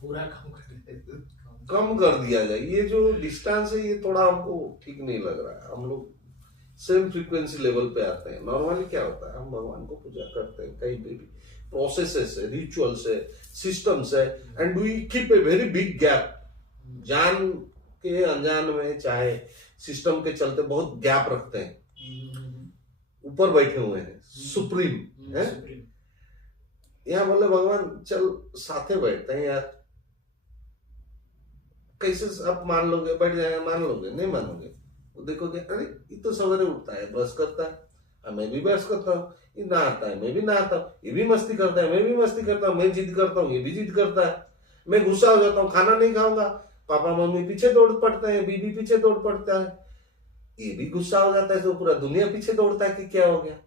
पूरा कम कर दिया जाए। ये जो डिस्टेंस है ये थोड़ा हमको ठीक नहीं लग रहा है। हम लोग सेम फ्रीक्वेंसी लेवल पे आते हैं। नॉर्मली क्या होता है, हम भगवान को पूजा करते हैं, कहीं पे भी प्रोसेसेस है, रिचुअल्स है, सिस्टम्स है, and we keep a very big gap. जान के अनजान में चाहे सिस्टम के चलते बहुत गैप रखते हैं। ऊपर बैठे हुए हैं, सुप्रीम है। यहाँ बोले भगवान चल साथे बैठते हैं यार, कैसे आप मान लोगे? बैठ जाएगा, मान लोगे? नहीं मानोगे। वो देखोगे अरे ये तो सवेरे उठता है, ब्रश करता है, मैं भी ब्रश करता हूँ, ये नहाता है, मैं भी नहाता हूँ, ये भी मस्ती करता है, मैं भी मस्ती करता हूँ, मैं जिद करता हूँ, ये भी जिद करता है, मैं गुस्सा हो जाता हूँ, खाना नहीं खाऊंगा, पापा मम्मी पीछे दौड़ पड़ते हैं, बीबी पीछे दौड़ पड़ता है, ये भी गुस्सा हो जाता है, तो पूरा दुनिया पीछे दौड़ता है कि क्या हो गया।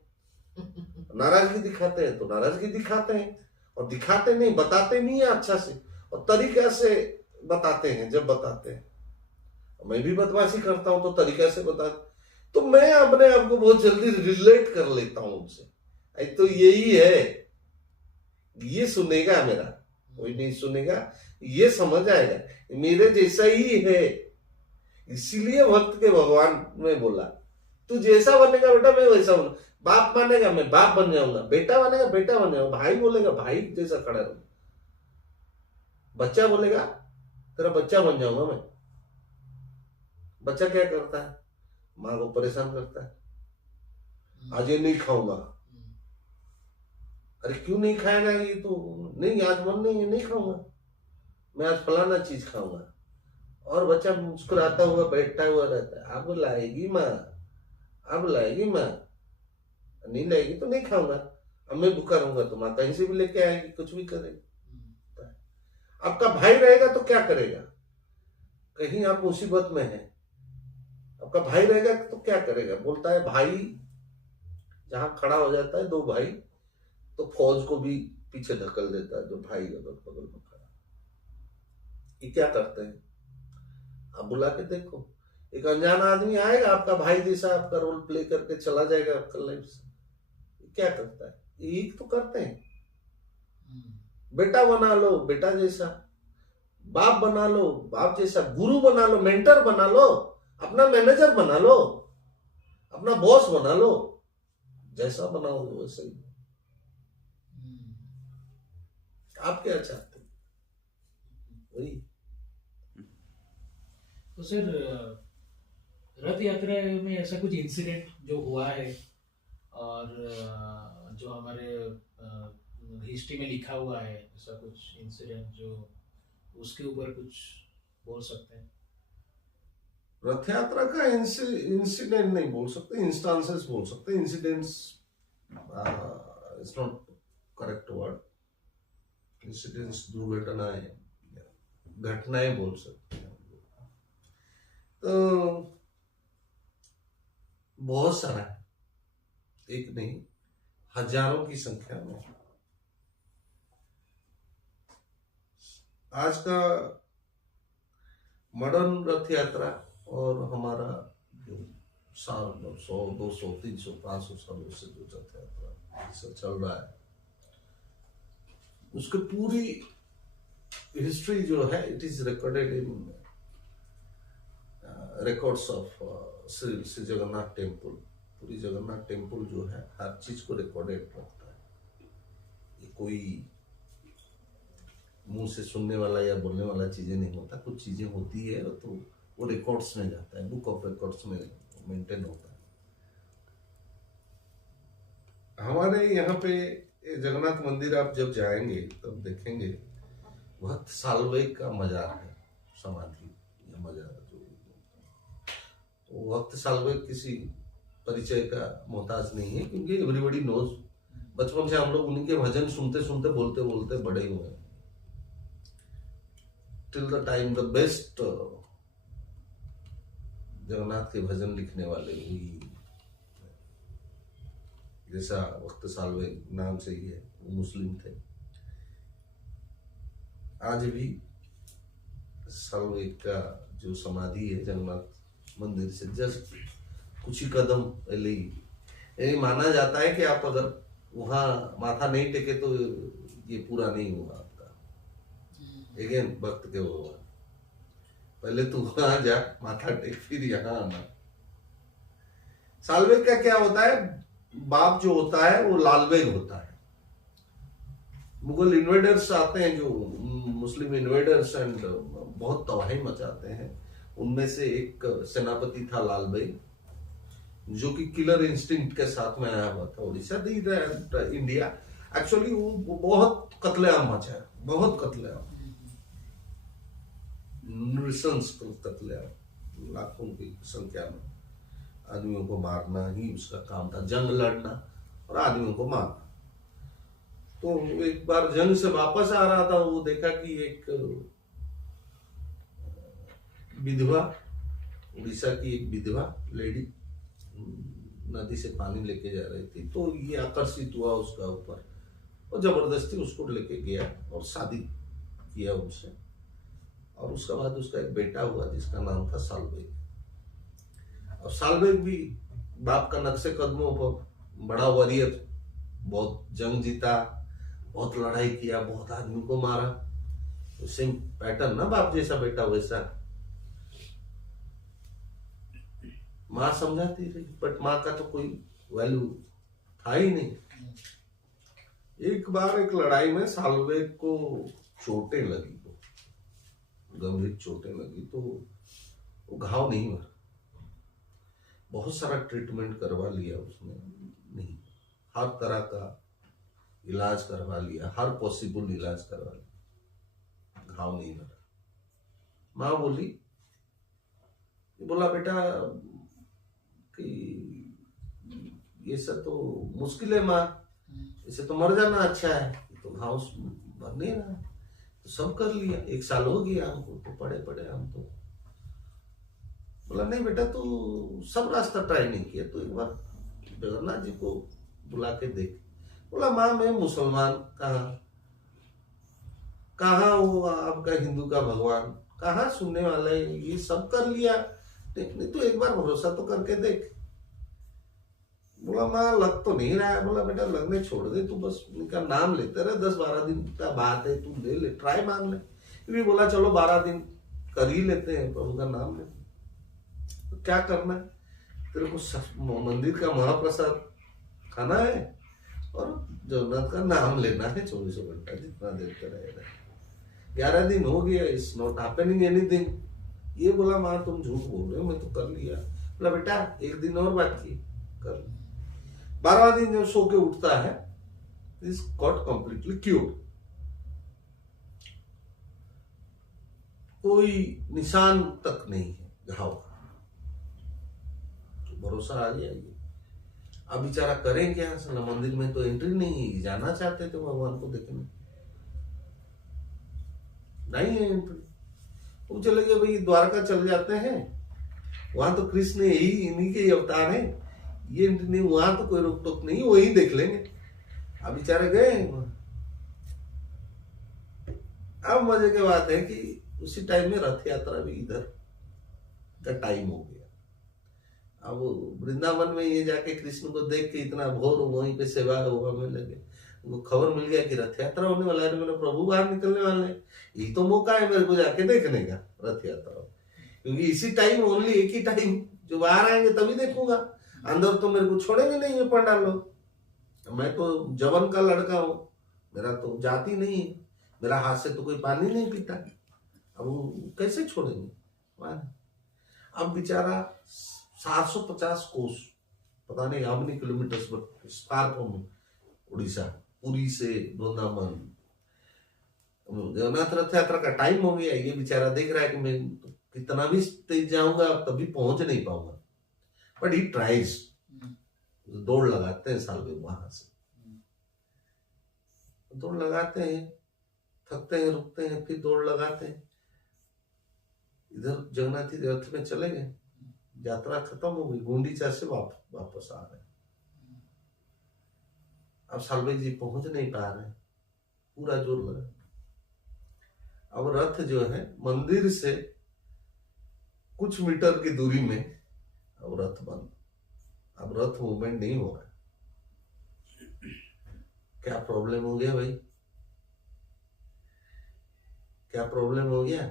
नाराजगी दिखाते हैं तो नाराजगी दिखाते हैं, और दिखाते नहीं, बताते नहीं है अच्छा से, और तरीका से बताते हैं। जब बताते हैं, मैं भी बदमाशी करता हूं तो तरीका से बता, तो मैं अपने आप को बहुत जल्दी रिलेट कर लेता हूं उनसे। तो यही है, ये सुनेगा मेरा, कोई नहीं सुनेगा, ये समझ आएगा मेरे जैसा ही है। इसीलिए भक्त के भगवान में बोला तू जैसा बनेगा बेटा मैं वैसा बनूंगा, बाप मानेगा मैं बाप बन जाऊंगा, बेटा बनेगा बेटा बन जाऊंगा, भाई बोलेगा भाई जैसा खड़ा रहूंगा, बच्चा बोलेगा तेरा बच्चा बन जाऊंगा मैं। बच्चा क्या करता है, माँ को परेशान करता है, आज ये नहीं खाऊंगा, अरे क्यों नहीं खाएगा, ये तो नहीं, आज मन नहीं है, नहीं खाऊंगा, मैं आज फलाना चीज खाऊंगा। और बच्चा मुस्कुराता हुआ बैठा हुआ रहता है, अब लाएगी माँ, अब लाएगी माँ, नहीं लाएगी तो नहीं खाऊंगा, अब मैं भूखा रहूंगा तो माँ कहीं से भी लेके आएगी, कुछ भी करेगी। आपका भाई रहेगा तो क्या करेगा, कहीं आप मुसीबत में हैं, आपका भाई रहेगा तो क्या करेगा, बोलता है भाई, जहां खड़ा हो जाता है दो भाई, तो फौज को भी पीछे धकल देता है जो भाई अगल बगल में खड़ा। ये क्या करते हैं, आप बुला के देखो, एक अनजान आदमी आएगा आपका भाई जैसा, आपका रोल प्ले करके चला जाएगा आपका लाइफ से। क्या करता है? यही तो करते हैं। बेटा बना लो बेटा जैसा, बाप बना लो बाप जैसा, गुरु बना लो, मेंटर बना लो, अपना मैनेजर बना लो, अपना बॉस बना लो, जैसा बनाओगे वैसे ही। आप क्या चाहते हैं? वही। तो सर, रथ यात्रा में ऐसा कुछ इंसिडेंट जो हुआ है और जो हमारे हिस्ट्री में लिखा हुआ है, ऐसा कुछ इंसिडेंट जो उसके ऊपर कुछ बोल सकते हैं? रथ यात्रा का इंसिडेंट नहीं बोल सकते, इंस्टांसेस बोल सकते। Incidents is not correct word. Incidents दुर्घटनाएं, घटनाएं बोल सकते हैं। तो बहुत सारा है, एक नहीं, हजारों की संख्या में। आज का मॉडर्न रथ यात्रा और हमारा जो 100, 200, 300, 500 सालों से जो रथ यात्रा चल रहा है, उसकी पूरी हिस्ट्री जो है, it is recorded in records of Shri Jagannath temple. पूरी जगन्नाथ टेम्पल जो है हर चीज को रिकॉर्डेड रखता है। ये कोई मुंह से सुनने वाला या बोलने वाला चीजें नहीं होता। कुछ चीजें होती है तो वो रिकॉर्ड्स में जाता है, बुक ऑफ रिकॉर्ड्स में मेंटेन होता है। हमारे यहाँ पे जगन्नाथ मंदिर आप जब जाएंगे तब देखेंगे भक्त साल्वे का मजार है, समाधि या मजार जो। तो भक्त साल्वे किसी परिचय का मोहताज नहीं है, क्योंकि एवरीबडी नोज। बचपन से हम लोग उन्हीं के भजन सुनते सुनते बोलते बोलते बड़े हुए हैं। Till the time the best Jagannath के भजन लिखने वाले ही, जैसा वक्त साल्वे नाम से ही है, वो मुस्लिम थे। आज भी साल्वे का जो समाधि है जगन्नाथ मंदिर से जस्ट कुछ ही कदम पहले ही, यानी माना जाता है कि आप अगर वहां माथा नहीं टेके तो ये पूरा नहीं हुआ आपका। अगेन भक्त के भगवान, पहले तो वहां जा माथा टेक, फिर यहाँ आना। साल्वे का क्या होता है, बाप जो होता है वो लालबेग होता है। मुगल इन्वेडर्स आते हैं, जो मुस्लिम इन्वेडर्स, एंड बहुत तबाही मचाते हैं। उनमें से एक सेनापति था लालबेग, जो कि किलर इंस्टिंक्ट के साथ में आया हुआ था उड़ीसा, इंडिया। एक्चुअली वो बहुत कत्लेआम मचाया, बहुत कत्लेआम, नृशंस कत्लेआम, लाखों की संख्या में आदमियों को मारना ही उसका काम था। जंग लड़ना और आदमियों को मारना। तो एक बार जंग से वापस आ रहा था, वो देखा कि एक विधवा, उड़ीसा की एक विधवा लेडी नदी से पानी लेके जा रही थी। तो ये आकर्षित हुआ उसका ऊपर और जबरदस्ती उसको लेके गया और शादी किया उनसे। और उसके बाद उसका एक बेटा हुआ जिसका नाम था साल्वेग। और साल्वेग भी बाप का नक्शे कदमों पर बड़ा वॉरियर, बहुत जंग जीता, बहुत लड़ाई किया, बहुत आदमी को मारा। तो सेम पैटर्न ना, बाप जैसा बेटा वैसा। माँ समझाती रही, बट माँ का तो कोई वैल्यू था ही नहीं। एक बार एक लड़ाई में साल्वेग को चोटें लगी, गंभीर चोटें लगी, तो वो घाव नहीं भरा। बहुत सारा ट्रीटमेंट करवा लिया उसने, नहीं, हर तरह का इलाज करवा लिया, हर पॉसिबल इलाज करवा लिया, घाव नहीं भरा। माँ बोली, बोला बेटा कि ये सब तो मुश्किल है माँ, इसे तो मर जाना अच्छा है, तो घाव भर नहीं रहा। तो सब कर लिया, 1 साल हो गया हमको, तो पड़े पड़े हम तो। बोला नहीं बेटा, तू सब रास्ता ट्राई नहीं किया, तो एक बार जगन्नाथ जी को बुला के देख। बोला माँ मैं मुसलमान, कहाँ वो आपका हिंदू का भगवान, कहाँ सुनने वाला है, ये सब कर लिया, नहीं तो एक बार भरोसा तो करके देख। बोला माँ लग तो नहीं रहा है। बोला बेटा लगने छोड़ दे, तू बस उनका नाम लेते रहे, 10-12 दिन का बात है, तू ले ले, ट्राई मार ले। भी बोला चलो 12 दिन कर ही लेते हैं, प्रभु का नाम ले। तो क्या करना है, तेरे को मंदिर का महाप्रसाद खाना है और जगन्नाथ का नाम लेना है 24 घंटा, जितना देते रहेगा। 11 दिन हो गया, इट्स नॉट हैपनिंग एनीथिंग। ये बोला माँ तुम झूठ बोल रहे हो, मैं तो कर लिया। बोला बेटा एक दिन और बाकी कर। 12वां दिन जब सो के उठता है, इज गॉट कंप्लीटली क्योर्ड। कोई निशान तक नहीं है घाव का। तो भरोसा आ गया ये। अब बेचारा करें क्या, साला मंदिर में तो एंट्री नहीं है, जाना चाहते थे भगवान को देखने, नहीं है एंट्री। वो चले गए भाई द्वारका चल जाते हैं, वहां तो कृष्ण यही इन्हीं के अवतार है, ये एंट्री नहीं, वहां तो कोई रोक टोक नहीं, वही देख लेंगे। अब बेचारे गए। अब मजे की बात है कि उसी टाइम में रथ यात्रा भी इधर का टाइम हो गया। अब वृंदावन में ये जाके कृष्ण को देख के इतना भोर वहीं पे सेवा में लगे, उनको खबर मिल गया कि रथ यात्रा होने वाला है, मेरे प्रभु बाहर निकलने वाले हैं, यही तो मौका है मेरे को जाके देखने का रथ यात्रा। क्योंकि इसी टाइम, ओनली एक ही टाइम, जो बाहर आएंगे तभी देखूंगा, अंदर तो मेरे को छोड़ेंगे नहीं है पंडाल लोग। मैं तो जवन का लड़का हूं, मेरा तो जाति नहीं है, मेरा हाथ से तो कोई पानी नहीं पीता, अब वो कैसे छोड़ेंगे। अब बेचारा 750 कोस, पता नहीं how many kilometres far from Orissa, Puri से वृंदावन, जगन्नाथ रथ यात्रा का टाइम हो गया। ये बेचारा देख रहा है कि मैं कितना भी तेज जाऊंगा तभी पहुंच नहीं पाऊंगा, बट ही ट्राइज। दौड़ लगाते हैं साल में, वहां से दौड़ लगाते हैं, थकते हैं, रुकते हैं, फिर दौड़ लगाते हैं, इधर जगन्नाथ रथ में चले गए। यात्रा खत्म हो गई, गुंडीचा से वापस आ रहे। अब सालवे जी पहुंच नहीं पा रहे, पूरा जोर लगा। अब रथ जो है मंदिर से कुछ मीटर की दूरी में, अब रथ बंद, अब रथ मूवमेंट नहीं हो रहा। क्या प्रॉब्लम हो गया भाई, क्या प्रॉब्लम हो गया?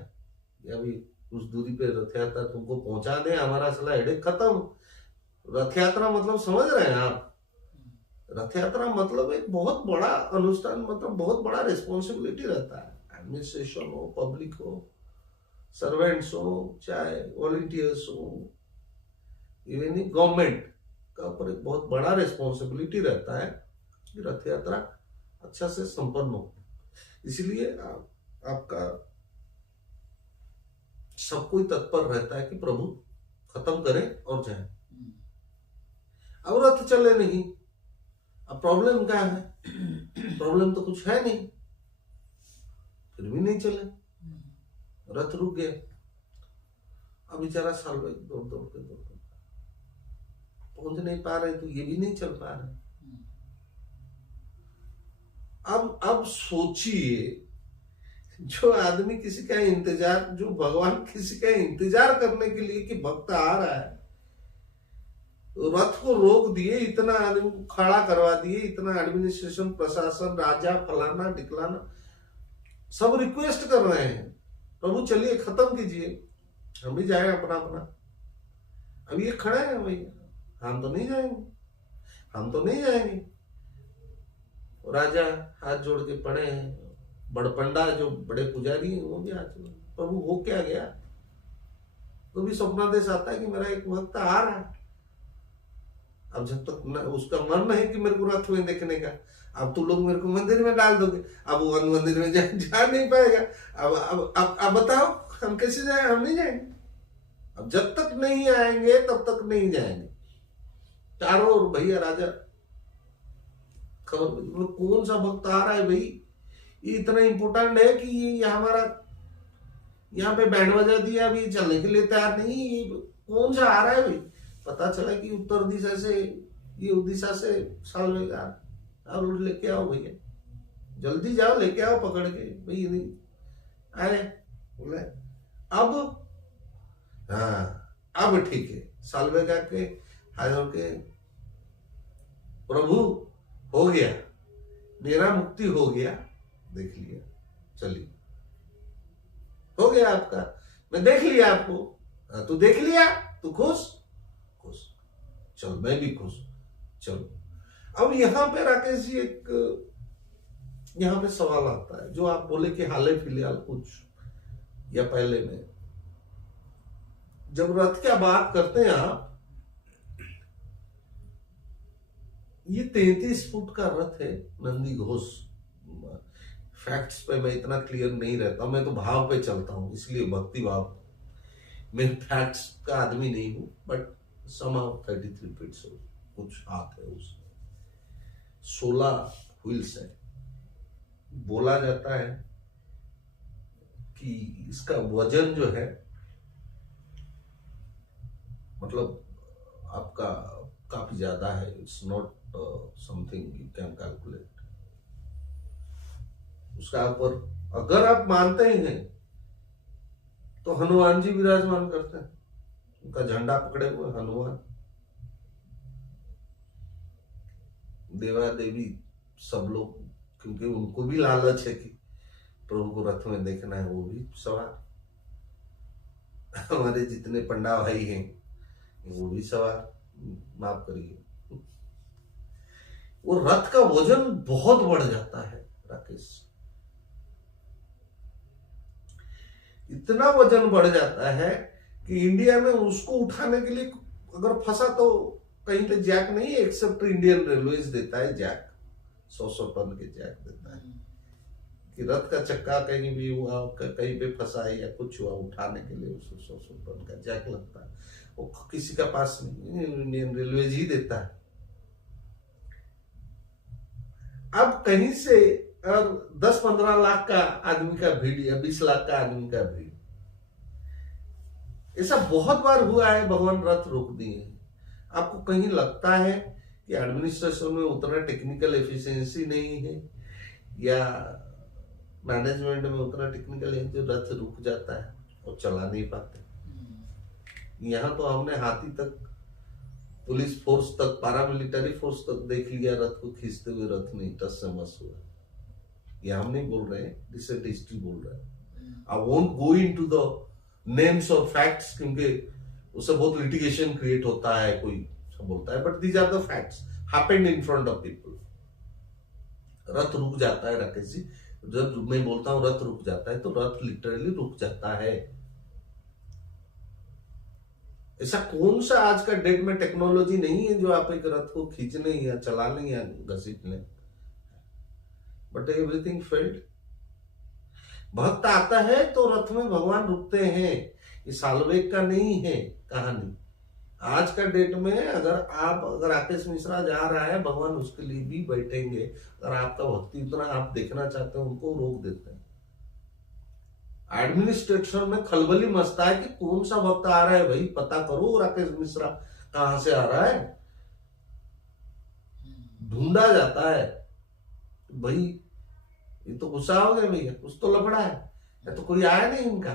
अभी उस दूरी पे रथ यात्रा तुमको पहुंचा दे, हमारा साला हेडेक खत्म। रथ यात्रा मतलब समझ रहे हैं आप? रथ यात्रा मतलब एक बहुत बड़ा अनुष्ठान, मतलब बहुत बड़ा रिस्पॉन्सिबिलिटी रहता है। एडमिनिस्ट्रेशन हो, पब्लिक हो, सर्वेंट्स हो, चाहे वॉलंटियर्स हो, इवन गवर्नमेंट का ऊपर एक बहुत बड़ा रिस्पॉन्सिबिलिटी रहता है कि रथ यात्रा अच्छा से संपन्न हो। इसलिए आपका सब कोई तत्पर रहता है कि प्रभु खत्म करें और जाए। अब रथ चले नहीं, अब प्रॉब्लम क्या है? प्रॉब्लम तो कुछ है नहीं, फिर भी नहीं चले, रथ रुक गए। अब बेचारा सालवे दौड़ दौड़ के पहुंच नहीं पा रहे, तो ये भी नहीं चल पा रहे। अब सोचिए, जो आदमी किसी का इंतजार, जो भगवान किसी का इंतजार करने के लिए कि भक्त आ रहा है, रथ को रोक दिए, इतना आदमी को खड़ा करवा दिए, इतना एडमिनिस्ट्रेशन, प्रशासन, राजा, फलाना टिकलाना सब रिक्वेस्ट कर रहे हैं, प्रभु चलिए खत्म कीजिए, हम भी जाए अपना अपना। अब ये खड़े हैं भैया, हम तो नहीं जाएंगे, हम तो नहीं जाएंगे। राजा हाथ जोड़ के पड़े हैं, बड़पंडा जो बड़े पुजारी हैं वो भी हाथ जोड़, प्रभु हो क्या गया? तो भी स्वप्नादेश आता है कि मेरा एक भक्त आ रहा है। अब जब तक उसका मन नहीं कि मेरे को रथ में देखने का, अब तुम लोग मेरे को मंदिर में डाल दोगे, अब वो मंदिर में जा नहीं पाएगा। अब बताओ हम कैसे जाए? हम नहीं जाएंगे। अब जब तक नहीं आएंगे तब तक नहीं जाएंगे। चारों ओर भैया राजा खबर, कौन सा भक्त आ रहा है भाई, ये इतना इंपॉर्टेंट है कि ये हमारा यहाँ पे बैंड बजा दिया, अभी चलने के लिए तैयार नहीं, ये कौन सा आ रहा है भाई? पता चला कि उत्तर दिशा से, ये उड़ीसा से सालवे का, और लेके आओ भैया, जल्दी जाओ लेके आओ पकड़ के भाई। नहीं आए, बोले अब हाँ अब ठीक है, सालवे का के हाजिर के प्रभु हो गया, मेरा मुक्ति हो गया, देख लिया, चलिए हो गया आपका, मैं देख लिया आपको, तू देख लिया, तू खुश, खुश, चल मैं भी खुश, चलो। अब यहां पे राकेश जी एक यहां पे सवाल आता है, जो आप बोले कि हाल फिलहाल कुछ या पहले में जब रथ क्या बात करते हैं आप, ये 33 फुट का रथ है, नंदी घोष। फैक्ट्स पे मैं इतना क्लियर नहीं रहता, मैं तो भाव पे चलता हूं, इसलिए भक्ति भाव, मैं फैक्ट्स का आदमी नहीं हूं, बट समहाउ 33 फीट से कुछ हाथ है उसमें, 16 व्हील्स है। बोला जाता है कि इसका वजन जो है, मतलब आपका काफी ज्यादा है, it's not something you can calculate. उसका ऊपर अगर आप मानते ही हैं तो हनुमान जी विराजमान करते हैं, उनका झंडा पकड़े हुए हनुमान, देवा देवी सब लोग, क्योंकि उनको भी लालच है कि प्रभु को रथ में देखना है, वो भी सवार, हमारे जितने पंडा भाई हैं वो भी सवार, माफ करिए। वो रथ का वजन बहुत बढ़ जाता है राकेश, इतना वजन बढ़ जाता है कि इंडिया में उसको उठाने के लिए अगर फंसा तो कहीं पे जैक नहीं है, एक्सेप्ट इंडियन रेलवेज देता है जैक, 100 टन के जैक देता है, कि रथ का चक्का कहीं भी हुआ, कहीं पे फंसा है या कुछ हुआ, उठाने के लिए उसको 100 टन का जैक लगता है, वो किसी का पास नहीं, इंडियन रेलवेज ही देता है। अब कहीं से 10-15 लाख का आदमी का भीड़ या 20 लाख का आदमी का भीड़, ऐसा बहुत बार हुआ है, भगवान रथ रोक दिए। आपको कहीं लगता है कि एडमिनिस्ट्रेशन में उतना टेक्निकल एफिशिएंसी नहीं है या मैनेजमेंट में उतना टेक्निकल है, जो रथ रुक जाता है और चला नहीं पाते। यहाँ तो हमने हाथी तक, पुलिस फोर्स तक, पारामिलिटरी फोर्स तक देख लिया रथ को खींचते हुए, रथ नहीं टस से मस हुआ। ये हम नहीं बोल रहे हैं, रिसेंट हिस्ट्री बोल रहे हैं। I won't go into the names और फैक्ट्स, क्योंकि उससे बहुत लिटिगेशन क्रिएट होता है, कोई सब बोलता है, but these are the facts happened in front of people. रथ रुक जाता है राकेश जी, जब मैं बोलता हूं रथ रुक जाता है तो रथ लिटरली रुक जाता है। ऐसा कौन सा आज का डेट में टेक्नोलॉजी नहीं है जो आप एक रथ को खींचने या चला लें या घसीट लें, बट एवरीथिंग फेल्ड। भक्त आता है तो रथ में भगवान रुकते हैं, ये सालवेग का नहीं है कहानी। आज का डेट में अगर राकेश मिश्रा जा रहा है, भगवान उसके लिए भी बैठेंगे। अगर आपका भक्ति उतना आप देखना चाहते हैं, उनको रोक देते हैं। एडमिनिस्ट्रेशन में खलबली मचता है कि कौन सा भक्त आ रहा है, भाई पता करो राकेश मिश्रा कहां से आ रहा है, ढूंढा जाता है। भाई ये तो गुस्सा हो गया भैया, कुछ तो लफड़ा है, या तो कोई आया नहीं इनका,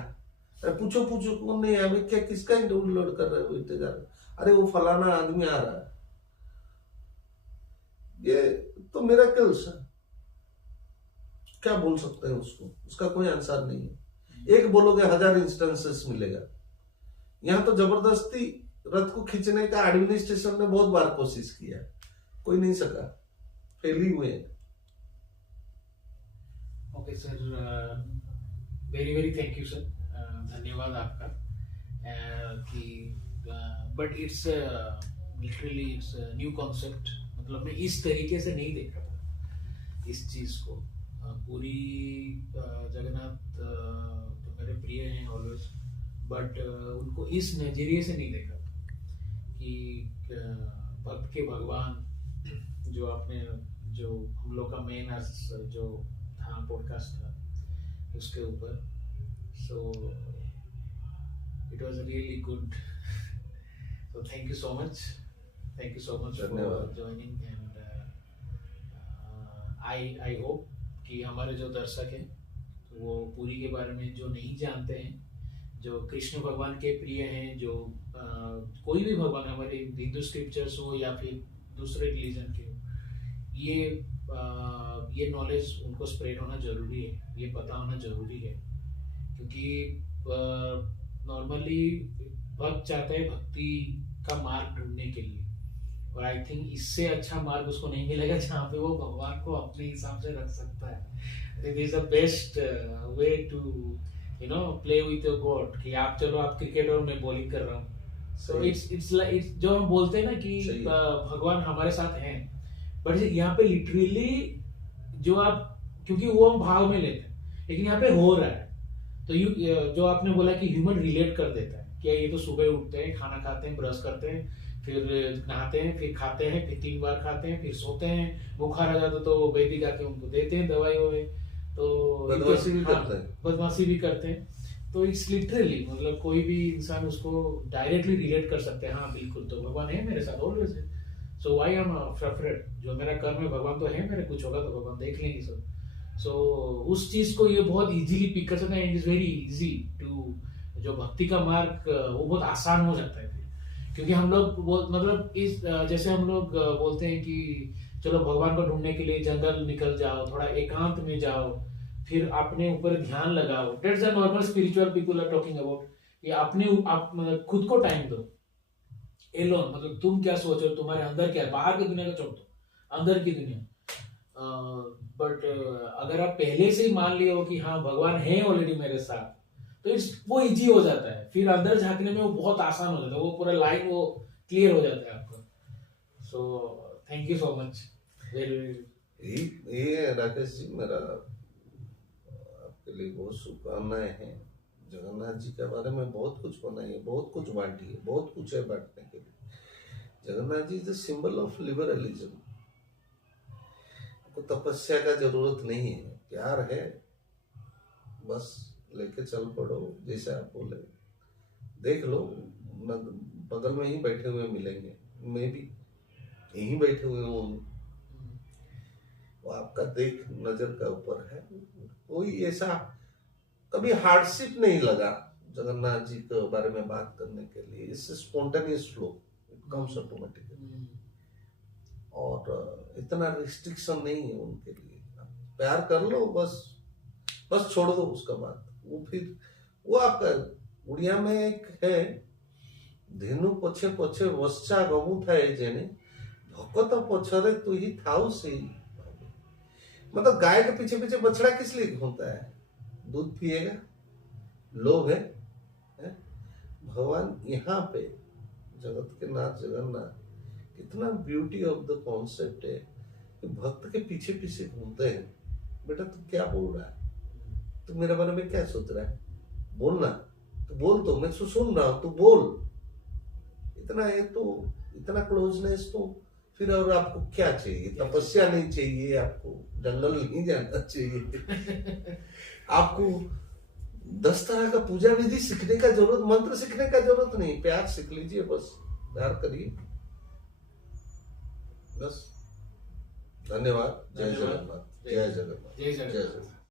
अरे पूछो कौन नहीं आया, क्या किसका इंटरव्यू लोड कर रहे हो इतने जा रहे, अरे वो फलाना आदमी आ रहा है। ये तो मिरेकल्स है, क्या बोल सकते हैं उसको, उसका कोई आंसर नहीं है। एक बोलोगे 1000 इंस्टेंसेस मिलेगा। यहां तो जबरदस्ती रथ को खींचने का एडमिनिस्ट्रेशन ने बहुत बार कोशिश किया, कोई नहीं सका, फेल ही हुए। Okay sir, very very thank you sir, धन्यवाद आपका। कि but it's literally it's new concept, मतलब मैं इस तरीके से नहीं देखा था इस चीज को। पूरी जगन्नाथ तो मेरे प्रिय हैं ऑलवेज, बट उनको इस नजरिए से नहीं देखा कि भक्त के भगवान, जो आपने, जो हम लोग का मेन जो था पॉडकास्ट था उसके ऊपर, so it was really good. So thank you so much for joining, and I hope कि हमारे जो दर्शक हैं वो पूरी के बारे में जो नहीं जानते हैं जो कृष्ण भगवान के प्रिय हैं, जो कोई भी भगवान, हमारे हिंदू स्क्रिप्चर्स हो या फिर दूसरे रिलीजन के हो, ये नॉलेज उनको स्प्रेड होना जरूरी है, ये पता होना जरूरी है। क्योंकि नॉर्मली भक्त चाहते हैं भक्ति का मार्ग ढूंढने के लिए, और आई थिंक इससे अच्छा मार्ग उसको नहीं मिलेगा जहाँ पे वो भगवान को अपने हिसाब से रख सकता है। It is the best way to play with your god, कि आप चलो आप क्रिकेट और मैं बॉलिंग कर रहा हूँ। सो इट्स लाइक जो हम बोलते हैं ना कि भगवान हमारे साथ हैं, बट यहाँ पे लिटरली जो आप, क्योंकि वो हम भाव में लेते हैं, लेकिन यहाँ पे हो रहा है। तो जो आपने बोला कि ह्यूमन रिलेट कर देता है, क्या ये तो सुबह उठते हैं, खाना खाते हैं, ब्रश करते हैं, फिर नहाते हैं, फिर खाते हैं, फिर 3 बार खाते हैं, फिर सोते हैं, बुखार आ जाता तो वैदिक आके उनको देते हैं दवाई ववाई, तो बदमाशी भी करते हैं। तो इट्स लिटरली मतलब कोई भी इंसान उसको डायरेक्टली रिलेट कर सकते हैं, हाँ बिल्कुल तो भगवान है मेरे साथ ऑलवेज है, so why I am afraid, जो मेरा कर्म है भगवान तो है मेरे, कुछ होगा तो भगवान देख लेंगे सब। सो उस चीज को ये बहुत इजीली पिक कर सकते हैं, it is very easy to, जो भक्ति का मार्ग वो बहुत आसान हो जाता है फिर। क्योंकि हम लोग मतलब इस जैसे हम लोग बोलते हैं कि चलो भगवान को ढूंढने के लिए जंगल निकल जाओ, थोड़ा एकांत में जाओ, फिर अपने ऊपर ध्यान लगाओ, that's the normal spiritual people are talking about, ये आप मतलब खुद को टाइम दो एलोन, मतलब तुम क्या सोचो, तुम्हारे अंदर क्या है, बाहर की दुनिया को छोड़ दो, अंदर की दुनिया। बट अगर आप पहले से ही मान लिए हो कि हाँ भगवान है ऑलरेडी मेरे साथ, तो वो इजी हो जाता है, फिर अंदर झांकने में वो बहुत आसान हो जाता है, वो पूरा लाइन वो क्लियर हो जाता है आपका। So thank you so much. ये राकेश जी, मेरा आपके लिए बहुत शुभकामनाएं हैं। जगन्नाथ जी के बारे में बहुत कुछ बनाइए, बहुत कुछ बांटिए, बहुत कुछ है बांटने के लिए। Jagannath ji is the symbol of liberalism. आपको तपस्या का जरूरत नहीं है, प्यार है, बस लेके चल पड़ो, जैसे आप बोले। देख लो, बगल में ही बैठे हुए मिलेंगे, मैं भी यहीं बैठे हुए हूँ, वो आपका देख नजर का ऊपर है। कोई ऐसा कभी हार्डशिप नहीं लगा जगन्नाथ जी के बारे में बात करने के लिए। इससे spontaneous flow, it comes automatically, और इतना रिस्ट्रिक्शन नहीं है उनके लिए। प्यार कर लो, बस छोड़ दो उसका बात। वो फिर वो आपका उड़िया में एक है, धेनु पछे पछे वश्चा गमु था जेने भकत पछरे तू ही थाउ से। मतलब गाय के पीछे पीछे बछड़ा किस लिए घूमता है? दूध पिएगा, लोभ है? भगवान यहाँ पे जगत के नाथ जगन्नाथ, कितना ब्यूटी ऑफ द कॉन्सेप्ट है कि भक्त के पीछे पीछे घूमते हैं। बेटा तू क्या बोल रहा है, तू मेरे बारे में क्या सोच रहा है, बोलना, तू बोल, तो मैं सुन रहा हूं, तू बोल। इतना है तो, इतना क्लोजनेस तो फिर और आपको क्या चाहिए? तपस्या नहीं चाहिए आपको, जंगल नहीं जाना चाहिए आपको 10 तरह का पूजा विधि सीखने का जरूरत, मंत्र सीखने का जरूरत नहीं, प्यार सीख लीजिए, बस प्यार करिए, बस। धन्यवाद। जय जगन्नाथ, जय जगन्नाथ, जय जगन्नाथ।